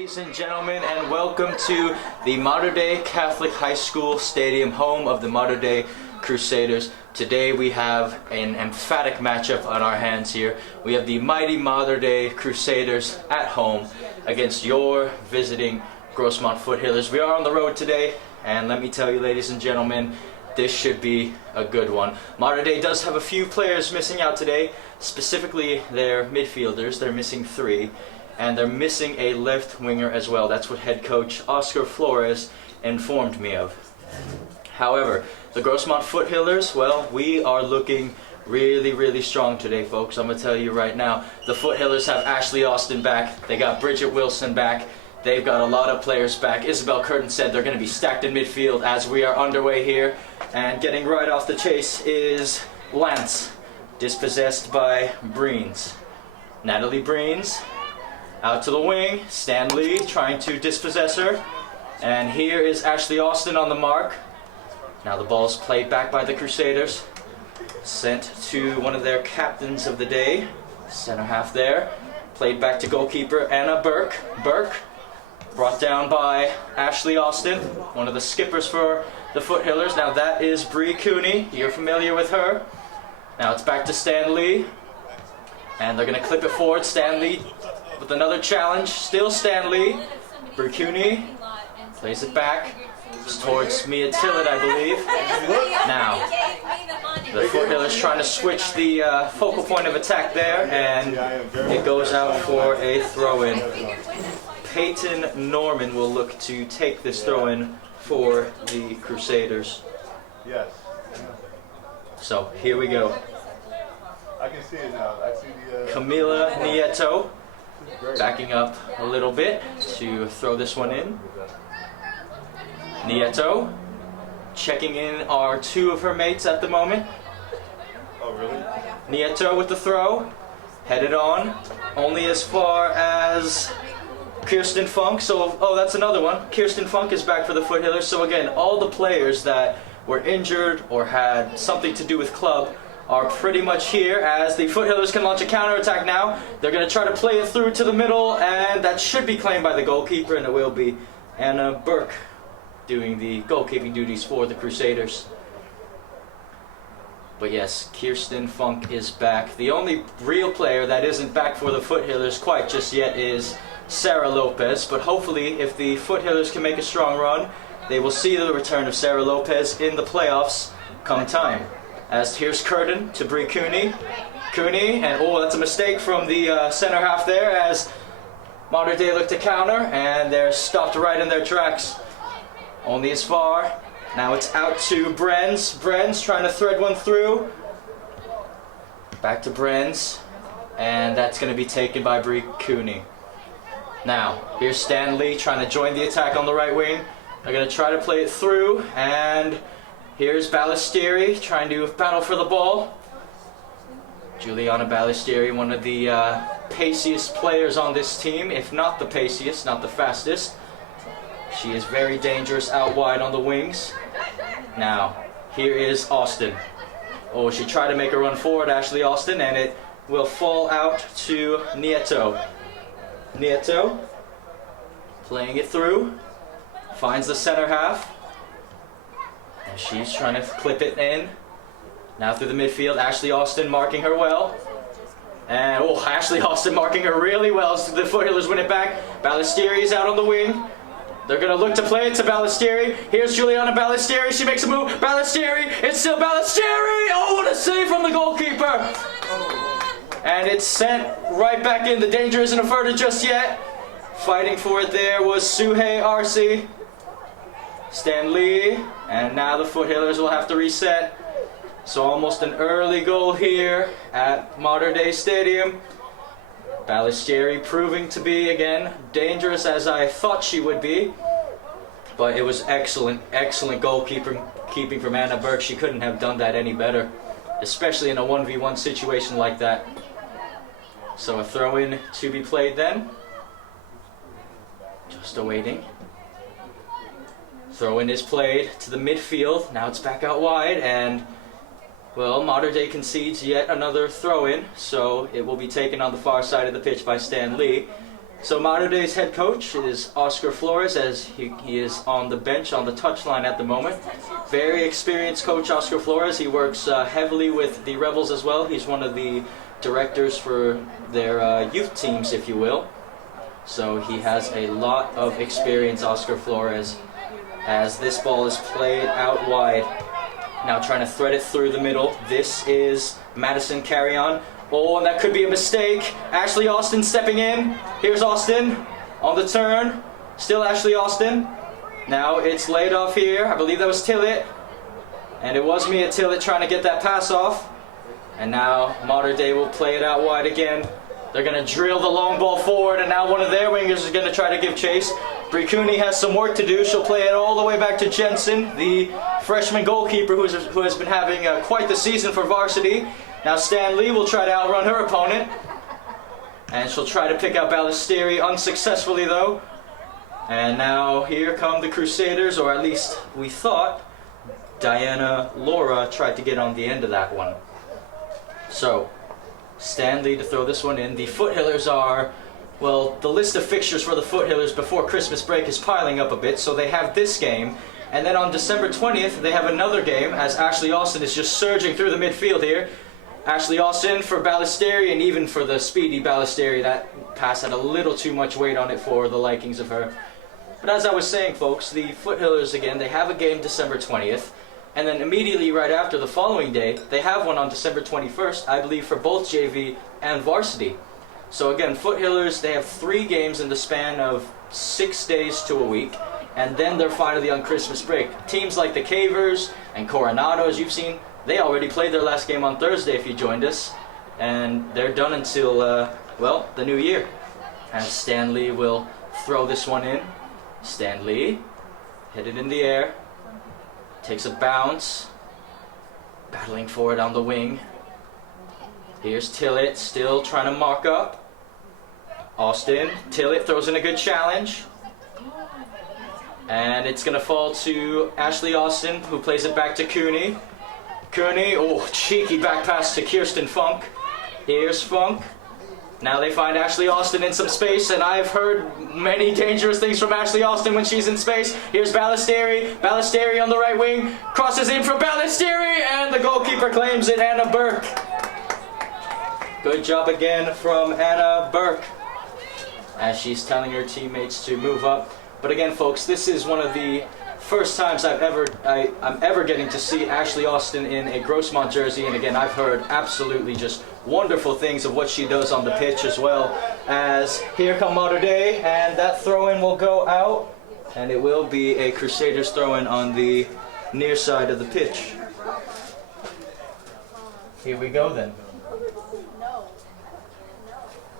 Ladies and gentlemen, and welcome to the Mater Dei Catholic High School Stadium, home of the Mater Dei Crusaders. Today we have an emphatic matchup on our hands here. We have the mighty Mater Dei Crusaders at home against your visiting Grossmont Foothillers. We are on the road today, and let me tell you, ladies and gentlemen, this should be a good one. Mater Dei does have a few players missing out today, specifically their midfielders. They're missing 3. And they're missing a left winger as well. That's what head coach Oscar Flores informed me of. However, the Grossmont Foothillers, well, we are looking really strong today, folks. I'm going to tell you right now, the Foothillers have Ashley Austin back. They got Bridget Wilson back. They've got a lot of players back. Isabel Curtin said they're going to be stacked in midfield as we are underway here. And getting right off the chase is Lance, dispossessed by Breens. Natalie Breens out to the wing. Stan Lee trying to dispossess her. And here is Ashley Austin on the mark. Now the ball's played back by the Crusaders. Sent to one of their captains of the day. Center half there. Played back to goalkeeper Anna Burke. Burke brought down by Ashley Austin, one of the skippers for the Foothillers. Now that is Bree Cooney. You're familiar with her. Now it's back to Stan Lee. And they're going to clip it forward. Stan Lee with another challenge. Still Stan Lee. Bree Cooney plays it back towards Mia Tillett, I believe. Now, the Foothillers trying to switch the focal point of attack there, and it goes out for a throw-in. Peyton Norman will look to take this throw-in for the Crusaders. Yes. So, here we go. I can see it now. I see the Camila Nieto backing up a little bit to throw this one in. Nieto checking in are 2 of her mates at the moment. Oh, really? Nieto with the throw, headed on, only as far as Kirsten Funk. So, oh, that's another one. Kirsten Funk is back for the Foothillers. So again, all the players that were injured or had something to do with club are pretty much here, as the Foothillers can launch a counterattack now. They're going to try to play it through to the middle, and that should be claimed by the goalkeeper, and it will be Anna Burke doing the goalkeeping duties for the Crusaders. But yes, Kirsten Funk is back. The only real player that isn't back for the Foothillers quite just yet is Sarah Lopez, but hopefully if the Foothillers can make a strong run, they will see the return of Sarah Lopez in the playoffs come time. As here's Curtin to Bree Cooney. Cooney, and oh, that's a mistake from the center half there, as Mater Dei look to counter, and they're stopped right in their tracks. Only as far. Now it's out to Brenz. Brenz trying to thread one through. Back to Brenz, and that's going to be taken by Bree Cooney. Now, here's Stan Lee trying to join the attack on the right wing. They're going to try to play it through, and here's Ballestieri trying to battle for the ball. Juliana Ballestieri, one of the paciest players on this team, if not the paciest, not the fastest. She is very dangerous out wide on the wings. Now, here is Austin. Oh, she tried to make a run forward, Ashley Austin, and it will fall out to Nieto. Nieto playing it through, finds the center half. And she's trying to clip it in. Now through the midfield, Ashley Austin marking her well. And oh, Ashley Austin marking her really well as the Foothillers win it back. Ballestieri is out on the wing. They're going to look to play it to Ballestieri. Here's Juliana Ballestieri. She makes a move. Ballestieri. It's still Ballestieri. Oh, what a save from the goalkeeper. And it's sent right back in. The danger isn't averted just yet. Fighting for it there was Suhei Arce. Stan Lee. And now the Foothillers will have to reset. So almost an early goal here at Mater Dei Stadium. Ballestieri proving to be, again, dangerous as I thought she would be. But it was excellent goalkeeping from Anna Burke. She couldn't have done that any better, especially in a 1v1 situation like that. So a throw-in to be played then. Just awaiting. Throw-in is played to the midfield. Now it's back out wide, and well, Mater Dei concedes yet another throw-in, so it will be taken on the far side of the pitch by Stan Lee. So Mater Dei's head coach is Oscar Flores, as he is on the bench on the touchline at the moment. Very experienced coach, Oscar Flores. He works heavily with the Rebels as well. He's one of the directors for their youth teams, if you will. So he has a lot of experience, Oscar Flores, as this ball is played out wide. Now trying to thread it through the middle. This is Madison Carry-On. Oh, and that could be a mistake. Ashley Austin stepping in. Here's Austin on the turn. Still Ashley Austin. Now it's laid off here. I believe that was Tillett. And it was Mia Tillett trying to get that pass off. And now Mater Dei will play it out wide again. They're going to drill the long ball forward, and now one of their wingers is going to try to give chase. Brie Cooney has some work to do. She'll play it all the way back to Jensen, the freshman goalkeeper who has been having quite the season for Varsity. Now Stan Lee will try to outrun her opponent. And she'll try to pick out Ballesteri unsuccessfully though. And now here come the Crusaders, or at least we thought. Diana Laura tried to get on the end of that one. So, Stan Lee to throw this one in. The Foothillers are, well, the list of fixtures for the Foothillers before Christmas break is piling up a bit, so they have this game. And then on December 20th, they have another game, as Ashley Austin is just surging through the midfield here. Ashley Austin for Ballesteri, and even for the speedy Ballesteri, that pass had a little too much weight on it for the likings of her. But as I was saying, folks, the Foothillers, again, they have a game December 20th. And then immediately right after, the following day, they have one on December 21st, I believe, for both JV and Varsity. So again, Foothillers, they have 3 games in the span of 6 days to a week, and then they're finally on Christmas break. Teams like the Cavers and Coronado, as you've seen, they already played their last game on Thursday if you joined us, and they're done until, well, the new year. And Stan Lee will throw this one in. Stan Lee, hit it in the air. Takes a bounce, battling for it on the wing. Here's Tillett, still trying to mark up. Austin, Tillett throws in a good challenge. And it's going to fall to Ashley Austin, who plays it back to Cooney. Cooney, oh, cheeky back pass to Kirsten Funk. Here's Funk. Now they find Ashley Austin in some space, and I've heard many dangerous things from Ashley Austin when she's in space. Here's Ballesteri. Ballesteri on the right wing. Crosses in for Ballesteri, and the goalkeeper claims it, Anna Burke. Good job again from Anna Burke, as she's telling her teammates to move up. But again, folks, this is one of the first times I'm ever getting to see Ashley Austin in a Grossmont jersey, and again, I've heard absolutely just wonderful things of what she does on the pitch, as well as here come Mater Dei, and that throw-in will go out, and it will be a Crusaders throw-in on the near side of the pitch. Here we go then.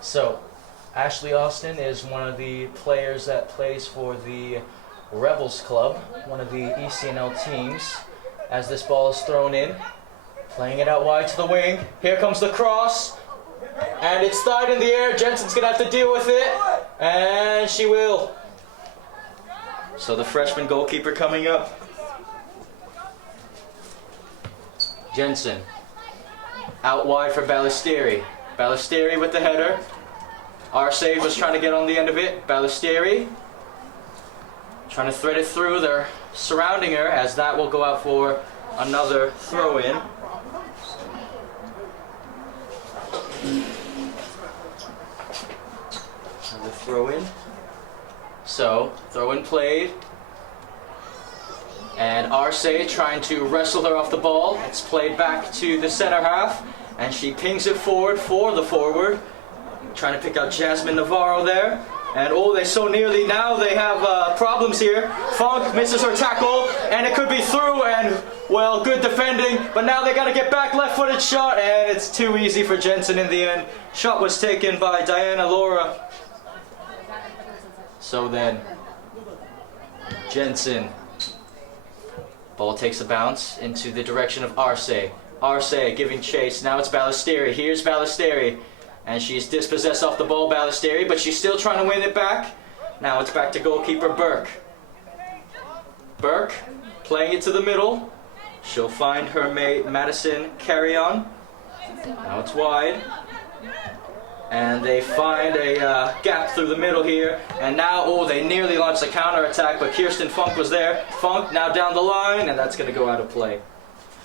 So, Ashley Austin is one of the players that plays for the Rebels Club, one of the ECNL teams, as this ball is thrown in. Playing it out wide to the wing. Here comes the cross. And it's thighed in the air. Jensen's going to have to deal with it. And she will. So the freshman goalkeeper coming up. Jensen. Out wide for Ballesteri. Ballesteri with the header. Arce was trying to get on the end of it. Ballesteri trying to thread it through. They're surrounding her, as that will go out for another throw-in. Another throw-in. So, throw-in played. And Arce trying to wrestle her off the ball. It's played back to the center half, and she pings it forward for the forward. Trying to pick out Jasmine Navarro there. And oh, they so nearly, now they have problems here. Funk misses her tackle, and it could be through, and well, good defending, but now they got to get back, left-footed shot, and it's too easy for Jensen in the end. Shot was taken by Diana Laura. So then, Jensen. Ball takes a bounce into the direction of Arce. Arce giving chase, now it's Ballesteri. Here's Ballesteri. And she's dispossessed off the ball, Ballesteri, but she's still trying to win it back. Now it's back to goalkeeper Burke. Burke playing it to the middle. She'll find her mate Madison Carry-On. Now it's wide. And they find a gap through the middle here. And now, oh, they nearly launched a counter-attack, but Kirsten Funk was there. Funk now down the line, and that's going to go out of play.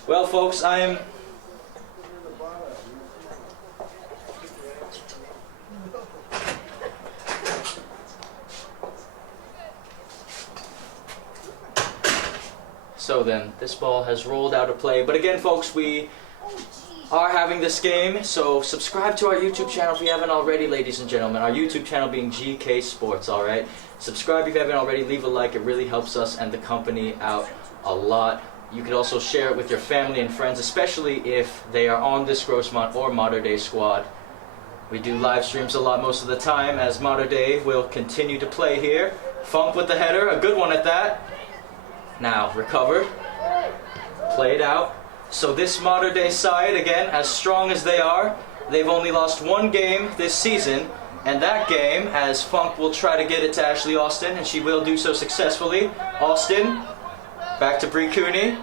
Well, folks, So then, this ball has rolled out of play. But again, folks, we are having this game, so subscribe to our YouTube channel if you haven't already, ladies and gentlemen. Our YouTube channel being GK Sports, alright? Subscribe if you haven't already, leave a like, it really helps us and the company out a lot. You could also share it with your family and friends, especially if they are on this Grossmont or Marter Day squad. We do live streams a lot most of the time, as Marter Day will continue to play here. Funk with the header, a good one at that. Now, recovered, played out. So this Marter Day side, again, as strong as they are, they've only lost one game this season, and that game, as Funk will try to get it to Ashley Austin, and she will do so successfully. Austin, back to Bree Cooney,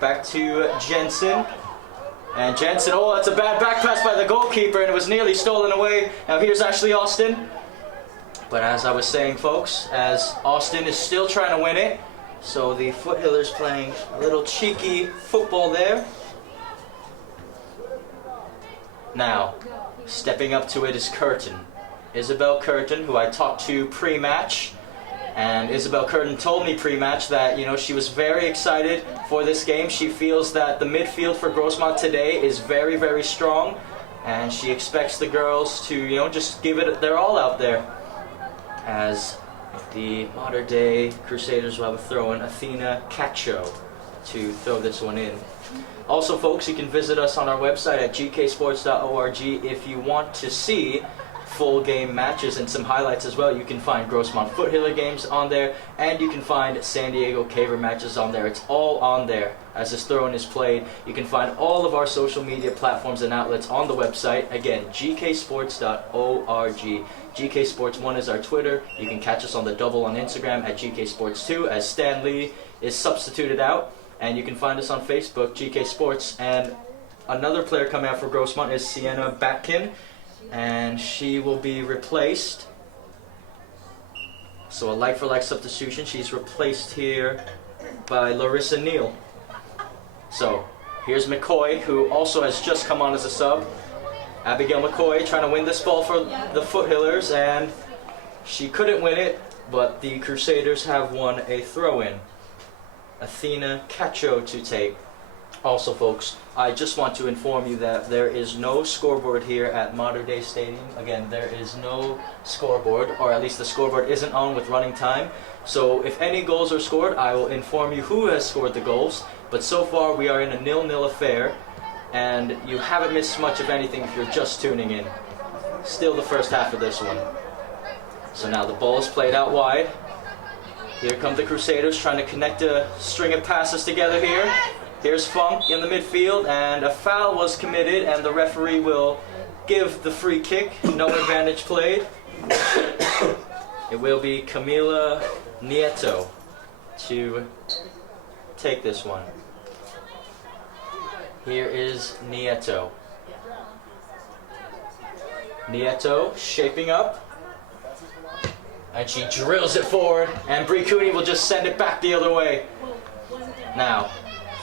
back to Jensen, and Jensen, oh, that's a bad back pass by the goalkeeper, and it was nearly stolen away. Now here's Ashley Austin. But as I was saying, folks, as Austin is still trying to win it, so the Foothillers playing a little cheeky football there. Now, stepping up to it is Curtin. Isabel Curtin, who I talked to pre-match. And Isabel Curtin told me pre-match that, you know, she was very excited for this game. She feels that the midfield for Grossmont today is very, very strong. And she expects the girls to, you know, just give it their all out there. As the Marter Day Crusaders will have a throw-in, Athena Cacho, to throw this one in. Also, folks, you can visit us on our website at gksports.org if you want to see full game matches and some highlights as well. You can find Grossmont Foothiller games on there, and you can find San Diego Caver matches on there. It's all on there as this throw-in is played. You can find all of our social media platforms and outlets on the website. Again, gksports.org. GK Sports 1 is our Twitter. You can catch us on the double on Instagram at GK Sports 2 as Stan Lee is substituted out. And you can find us on Facebook, GK Sports. And another player coming out for Grossmont is Sienna Batkin, and she will be replaced. So a like-for-like substitution. She's replaced here by Larissa Neal. So here's McCoy, who also has just come on as a sub. Abigail McCoy trying to win this ball for the Foothillers, and she couldn't win it, but the Crusaders have won a throw-in. Athena Cacho to take. Also, folks, I just want to inform you that there is no scoreboard here at Marter Day Stadium. Again, there is no scoreboard, or at least the scoreboard isn't on with running time. So if any goals are scored, I will inform you who has scored the goals. But so far, we are in a 0-0 affair, and you haven't missed much of anything if you're just tuning in. Still the first half of this one. So now the ball is played out wide. Here come the Crusaders trying to connect a string of passes together here. Here's Funk in the midfield, and a foul was committed, and the referee will give the free kick. No advantage played. It will be Camila Nieto to take this one. Here is Nieto. Nieto shaping up, and she drills it forward, and Bree Cooney will just send it back the other way. Now,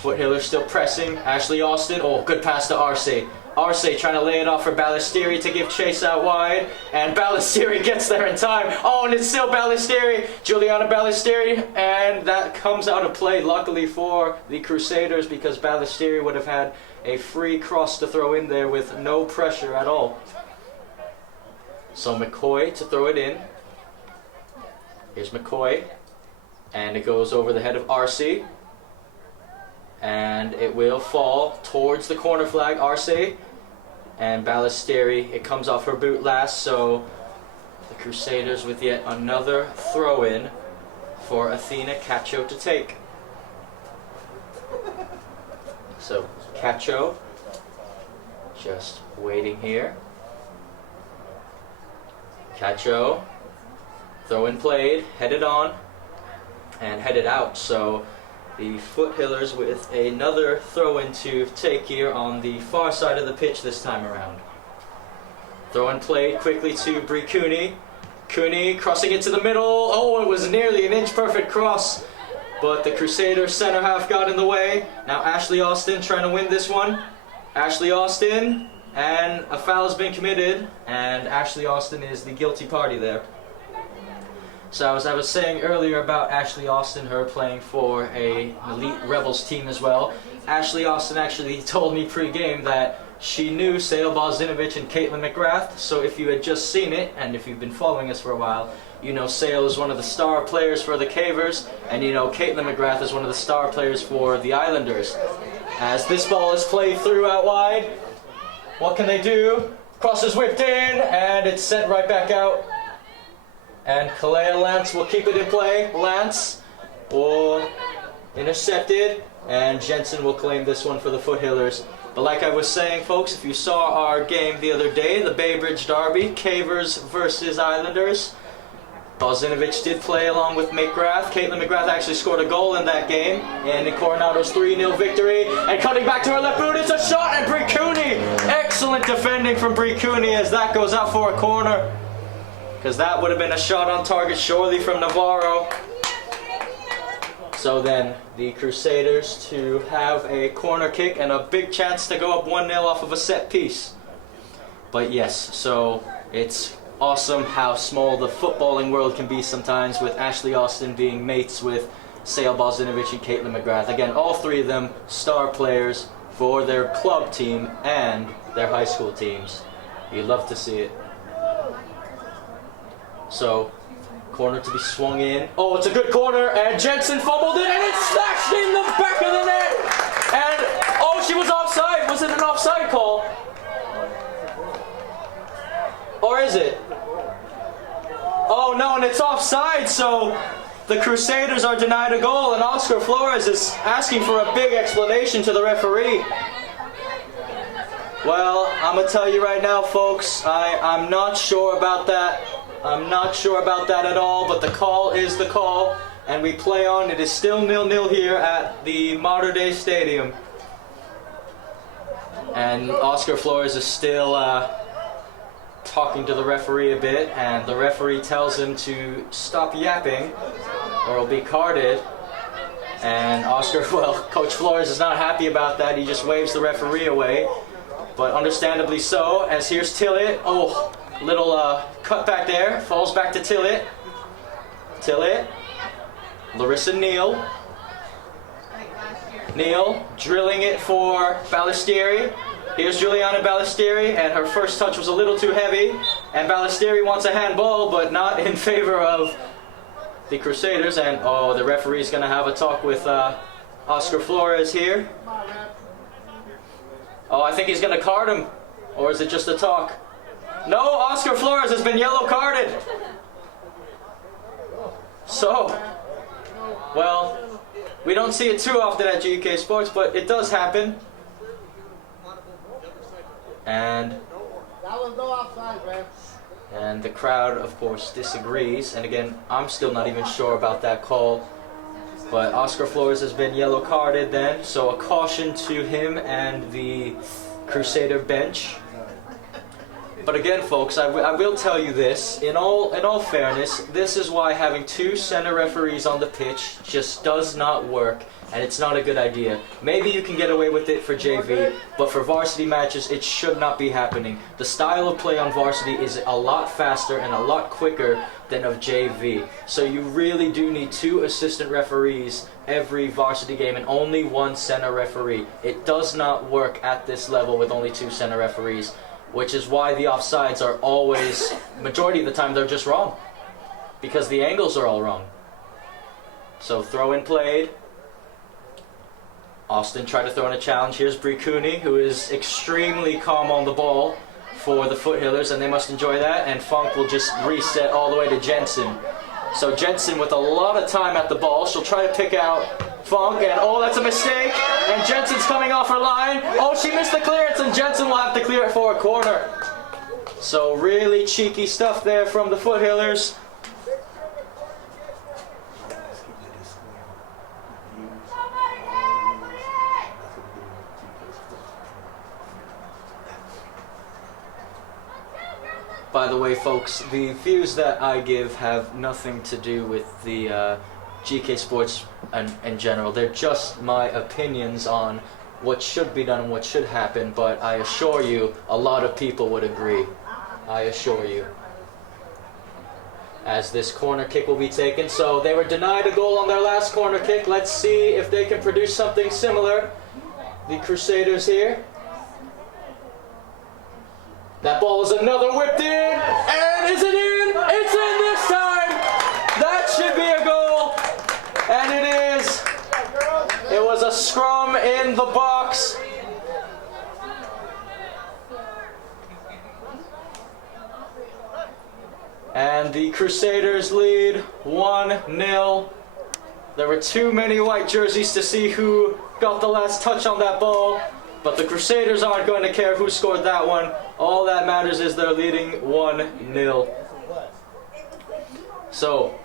Foothillers still pressing. Ashley Austin, oh, good pass to Arce. Arce trying to lay it off for Ballestieri to give chase out wide, and Ballestieri gets there in time. Oh, and it's still Ballestieri, Juliana Ballestieri, and that comes out of play, luckily for the Crusaders, because Ballestieri would have had a free cross to throw in there with no pressure at all. So McCoy to throw it in. Here's McCoy, and it goes over the head of Arce. And it will fall towards the corner flag, Arce, and Ballestieri, it comes off her boot last, so the Crusaders with yet another throw-in for Athena Cacho to take. So Cacho just waiting here. Cacho, throw-in played, headed on, and headed out, so the Foothillers with another throw-in to take here on the far side of the pitch this time around. Throw and play quickly to Bree Cooney. Cooney crossing it to the middle. Oh, it was nearly an inch perfect cross, but the Crusaders center half got in the way. Now Ashley Austin trying to win this one. Ashley Austin, and a foul has been committed, and Ashley Austin is the guilty party there. So as I was saying earlier about Ashley Austin, her playing for an elite Rebels team as well. Ashley Austin actually told me pre-game that she knew Sale Bozinovic and Caitlin McGrath, so if you had just seen it, and if you've been following us for a while, you know Sale is one of the star players for the Cavers, and you know Caitlin McGrath is one of the star players for the Islanders. As this ball is played through out wide, what can they do? Cross is whipped in, and it's sent right back out. And Kalea Lance will keep it in play. Lance will intercept it, and Jensen will claim this one for the Foothillers. But like I was saying, folks, if you saw our game the other day, the Bay Bridge Derby, Cavers versus Islanders, Bozinovic did play along with McGrath. Caitlin McGrath actually scored a goal in that game, and in Coronado's 3-0 victory. And cutting back to her left boot, it's a shot, and Bree Cooney! Excellent defending from Bree Cooney as that goes out for a corner. Because that would have been a shot on target surely from Navarro. So then the Crusaders to have a corner kick and a big chance to go up 1-0 off of a set piece. But yes, so it's awesome how small the footballing world can be sometimes, with Ashley Austin being mates with Sale Bozinovic and Caitlin McGrath. Again, all three of them star players for their club team and their high school teams. You love to see it. So, corner to be swung in. Oh, it's a good corner, and Jensen fumbled it, and it's slashed in the back of the net! And, oh, she was offside! Was it an offside call? Or is it? Oh, no, and it's offside, so the Crusaders are denied a goal, and Oscar Flores is asking for a big explanation to the referee. Well, I'm going to tell you right now, folks, I'm not sure about that. I'm not sure about that at all, but the call is the call, and we play on. It is still 0-0 here at the Marter Day Stadium. And Oscar Flores is still talking to the referee a bit, and the referee tells him to stop yapping or he'll be carded. And Coach Flores is not happy about that. He just waves the referee away, but understandably so, as here's Tillett. Oh, little cut back there, falls back to Tillett. Larissa Neal drilling it for Ballestieri. Here's Juliana Ballestieri, and her first touch was a little too heavy, and Ballestieri wants a handball, but not in favor of the Crusaders. And oh, the referee's gonna have a talk with Oscar Flores here. Oh, I think he's gonna card him, or is it just a talk? No, Oscar Flores has been yellow carded. So, well, we don't see it too often at GK Sports, but it does happen. And that was no offside, man. And the crowd, of course, disagrees. And again, I'm still not even sure about that call. But Oscar Flores has been yellow carded then, so a caution to him and the Crusader bench. But again, folks, I will tell you this, in all fairness, this is why having two center referees on the pitch just does not work, and it's not a good idea. Maybe you can get away with it for JV, but for varsity matches, it should not be happening. The style of play on varsity is a lot faster and a lot quicker than of JV. So you really do need two assistant referees every varsity game and only one center referee. It does not work at this level with only two center referees, which is why the offsides are always, majority of the time, they're just wrong, because the angles are all wrong. So throw in played. Austin tried to throw in a challenge. Here's Bree Cooney, who is extremely calm on the ball for the Foothillers, and they must enjoy that. And Funk will just reset all the way to Jensen. So Jensen with a lot of time at the ball. She'll try to pick out Funk, and oh, that's a mistake. And Jensen's coming off her line. Oh, she missed the clearance, and Jensen will have to clear it for a corner. So really cheeky stuff there from the Foothillers. by the way, folks, the views that I give have nothing to do with the GK Sports in general. They're just my opinions on what should be done and what should happen, but I assure you, a lot of people would agree. I assure you. As this corner kick will be taken. So they were denied a goal on their last corner kick. Let's see if they can produce something similar. The Crusaders here. That ball is another whipped in. And is it in? It's in this time. That should be a goal. And it is. It was a scrum in the box. And the Crusaders lead 1-0. There were too many white jerseys to see who got the last touch on that ball, but the Crusaders aren't going to care who scored that one. All that matters is they're leading 1-0. So,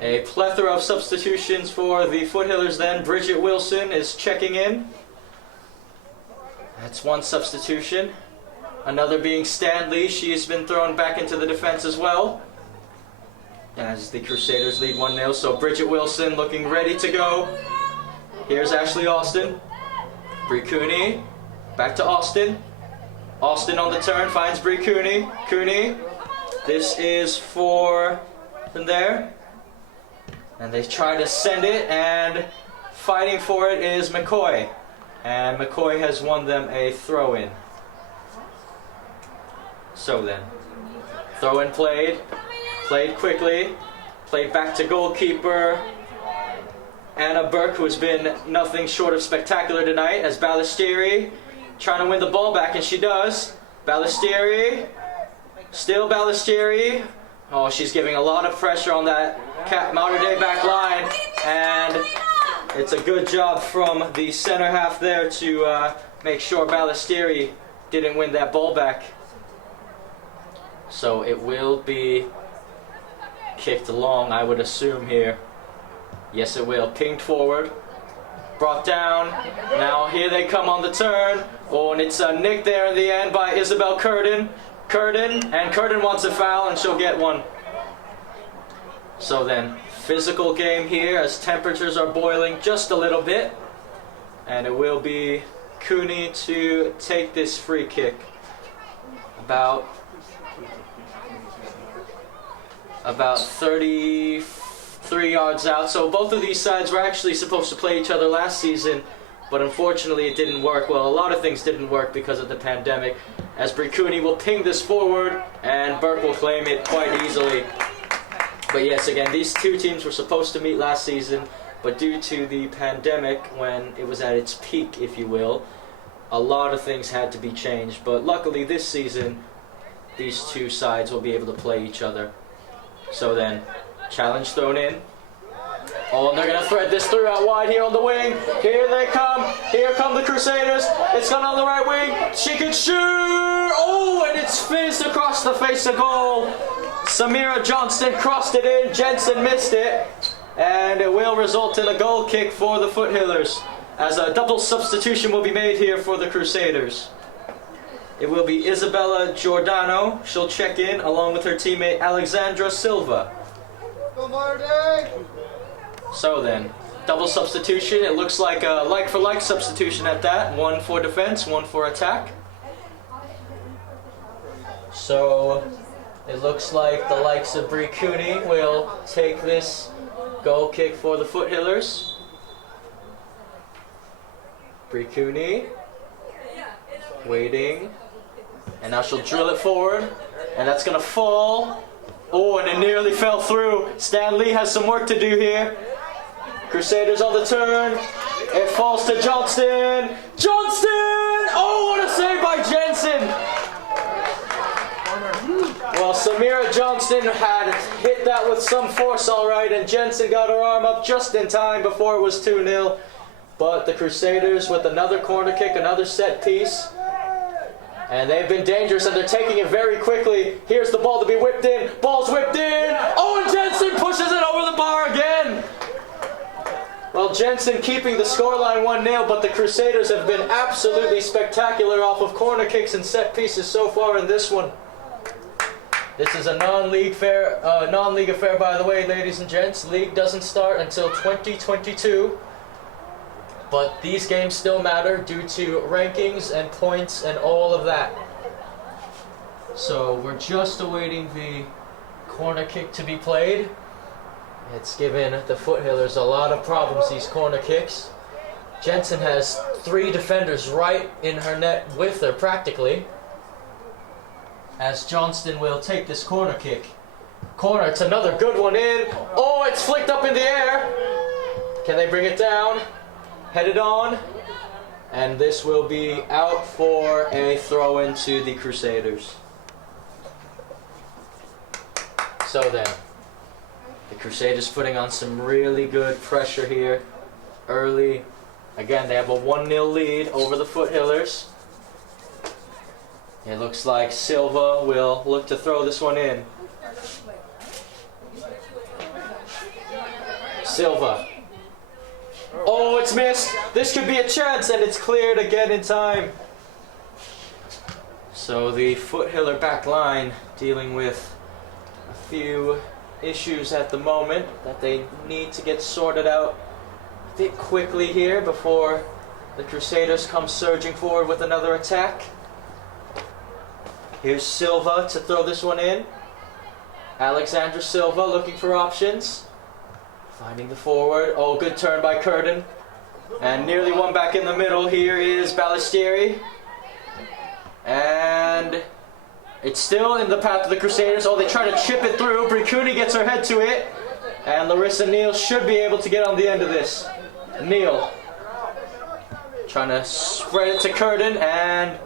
a plethora of substitutions for the Foothillers then. Bridget Wilson is checking in. That's one substitution. Another being Stanley. She has been thrown back into the defense as well. As the Crusaders lead 1-0. So Bridget Wilson looking ready to go. Here's Ashley Austin. Bree Cooney. Back to Austin. Austin on the turn. Finds Bree Cooney. Cooney. This is for there. And they try to send it. And fighting for it is McCoy. And McCoy has won them a throw-in. So then, throw-in played quickly, played back to goalkeeper Anna Burke, who has been nothing short of spectacular tonight, as Ballestieri trying to win the ball back, and she does. Ballestieri, still Ballestieri. Oh, she's giving a lot of pressure on that Marter Day back line, and it's a good job from the center half there to make sure Ballestieri didn't win that ball back. So it will be kicked along, I would assume here. Yes, it will. Pinged forward. Brought down. Now here they come on the turn. Oh, and it's nicked there in the end by Isabel Curtin. And Curtin wants a foul, and she'll get one. So then, physical game here as temperatures are boiling just a little bit. And it will be Cooney to take this free kick. About 33 yards out. So both of these sides were actually supposed to play each other last season, but unfortunately it didn't work. Well, a lot of things didn't work because of the pandemic, as Bree Cooney will ping this forward and Burke will claim it quite easily. But yes, again, these two teams were supposed to meet last season, but due to the pandemic, when it was at its peak, if you will, a lot of things had to be changed. But luckily this season, these two sides will be able to play each other. So then, challenge thrown in. Oh, and they're going to thread this through out wide here on the wing. Here they come. Here come the Crusaders. It's gone on the right wing. She can shoot. Oh, and it's fizzed across the face of goal. Samira Johnston crossed it in. Jensen missed it. And it will result in a goal kick for the Foothillers, as a double substitution will be made here for the Crusaders. It will be Isabella Giordano. She'll check in along with her teammate Alexandra Silva. So then, double substitution. It looks like a like-for-like substitution at that. One for defense, one for attack. So it looks like the likes of Bree Cooney will take this goal kick for the Foothillers. Bree Cooney waiting. And now she'll drill it forward, and that's going to fall. Oh, and it nearly fell through. Stan Lee has some work to do here. Crusaders on the turn. It falls to Johnston. Oh, what a save by Jensen. Well, Samira Johnston had hit that with some force, all right, and Jensen got her arm up just in time before it was 2-0. But the Crusaders with another corner kick, another set piece. And they've been dangerous, and they're taking it very quickly. Here's the ball to be whipped in. Ball's whipped in. Oh, and Jensen pushes it over the bar again. Well, Jensen keeping the scoreline 1-0, but the Crusaders have been absolutely spectacular off of corner kicks and set pieces so far in this one. This is a non-league affair, by the way, ladies and gents. League doesn't start until 2022. But these games still matter due to rankings and points and all of that. So we're just awaiting the corner kick to be played. It's given the Foothillers a lot of problems, these corner kicks. Jensen has 3 defenders right in her net with her, practically. As Johnston will take this corner kick. Corner, it's another good one in. Oh, it's flicked up in the air. Can they bring it down? Headed on. And this will be out for a throw-in to the Crusaders. So then, the Crusaders putting on some really good pressure here early. Again, they have a 1-0 lead over the Foothillers. It looks like Silva will look to throw this one in. Silva. Oh, it's missed. This could be a chance, and it's cleared again in time. So the Foothiller back line dealing with a few issues at the moment that they need to get sorted out a bit quickly here before the Crusaders come surging forward with another attack. Here's Silva to throw this one in. Alexandra Silva looking for options. Finding the forward. Oh, good turn by Curtin. And nearly one back in the middle. Here is Balistieri. And it's still in the path of the Crusaders. Oh, they try to chip it through. Bricuni gets her head to it. And Larissa Neal should be able to get on the end of this. Neal trying to spread it to Curtin, and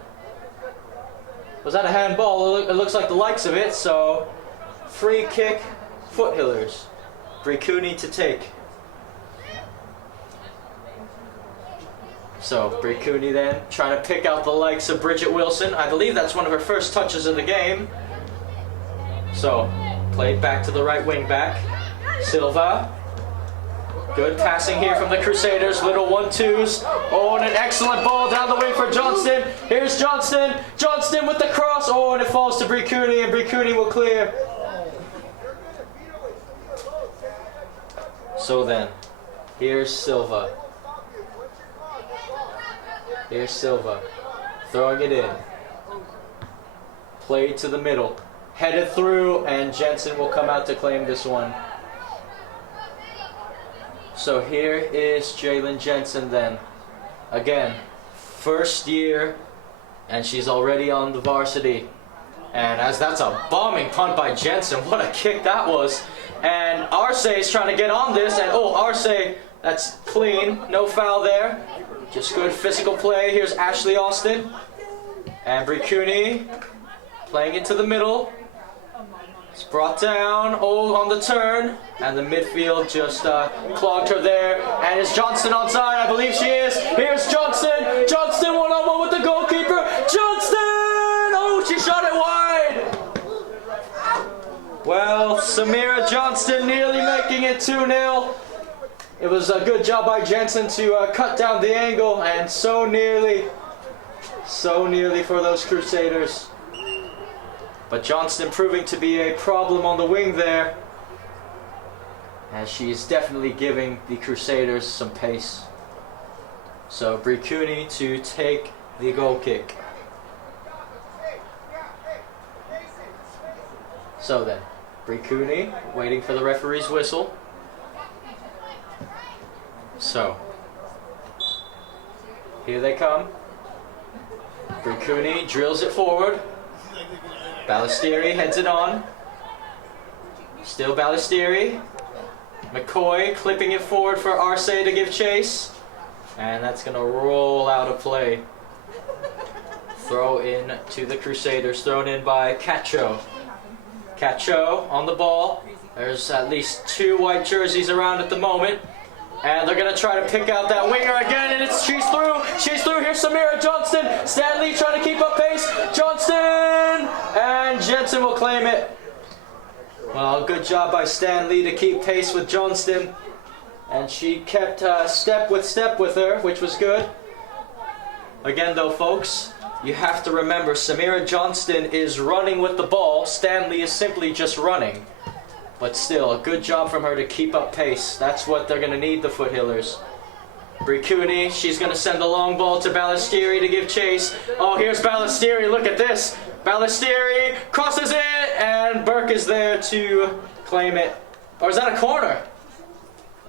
was that a handball? It looks like the likes of it, so free kick, Foothillers. Bricuni to take. So Bricuni then trying to pick out the likes of Bridget Wilson. I believe that's one of her first touches of the game. So played back to the right wing back. Silva. Good passing here from the Crusaders. Little 1-2s. Oh, and an excellent ball down the wing for Johnston. Here's Johnston. Johnston with the cross. Oh, and it falls to Bricuni, and Bricuni will clear. So then, here's Silva. Here's Silva. Throwing it in. Played to the middle. Headed through, and Jensen will come out to claim this one. So here is Jalen Jensen then. Again, first year, and she's already on the varsity. And as that's a bombing punt by Jensen, what a kick that was. And Arce is trying to get on this, and oh, Arce, that's clean, no foul there. Just good physical play. Here's Ashley Austin. And Bricuni playing it to the middle. It's brought down, oh, on the turn, and the midfield just clogged her there. And is Johnston onside? I believe she is. Here's Johnston. Johnston one-on-one with the goalkeeper. Johnston! Oh, she shot it wide. Well, Samira Johnston nearly making it 2-0. It was a good job by Jensen to cut down the angle, and so nearly for those Crusaders. But Johnston proving to be a problem on the wing there, as she's definitely giving the Crusaders some pace. So Bricuni to take the goal kick. So then, Bricuni waiting for the referee's whistle. So, here they come. Bricuni drills it forward. Balistieri heads it on. Still Balistieri. McCoy clipping it forward for Arce to give chase. And that's going to roll out of play. Throw in to the Crusaders. Thrown in by Cacho. Cacho on the ball. There's at least 2 white jerseys around at the moment. And they're going to try to pick out that winger again, and she's through. She's through. Here's Samira Johnston. Stanley trying to keep up pace. Johnston! And Jensen will claim it. Well, good job by Stanley to keep pace with Johnston. And she kept step with her, which was good. Again, though, folks, you have to remember Samira Johnston is running with the ball. Stanley is simply just running. But still, a good job from her to keep up pace. That's what they're going to need, the Foothillers. Bricuni, she's going to send the long ball to Ballestieri to give chase. Oh, here's Ballestieri. Look at this. Ballestieri crosses it, and Burke is there to claim it. Or is that a corner?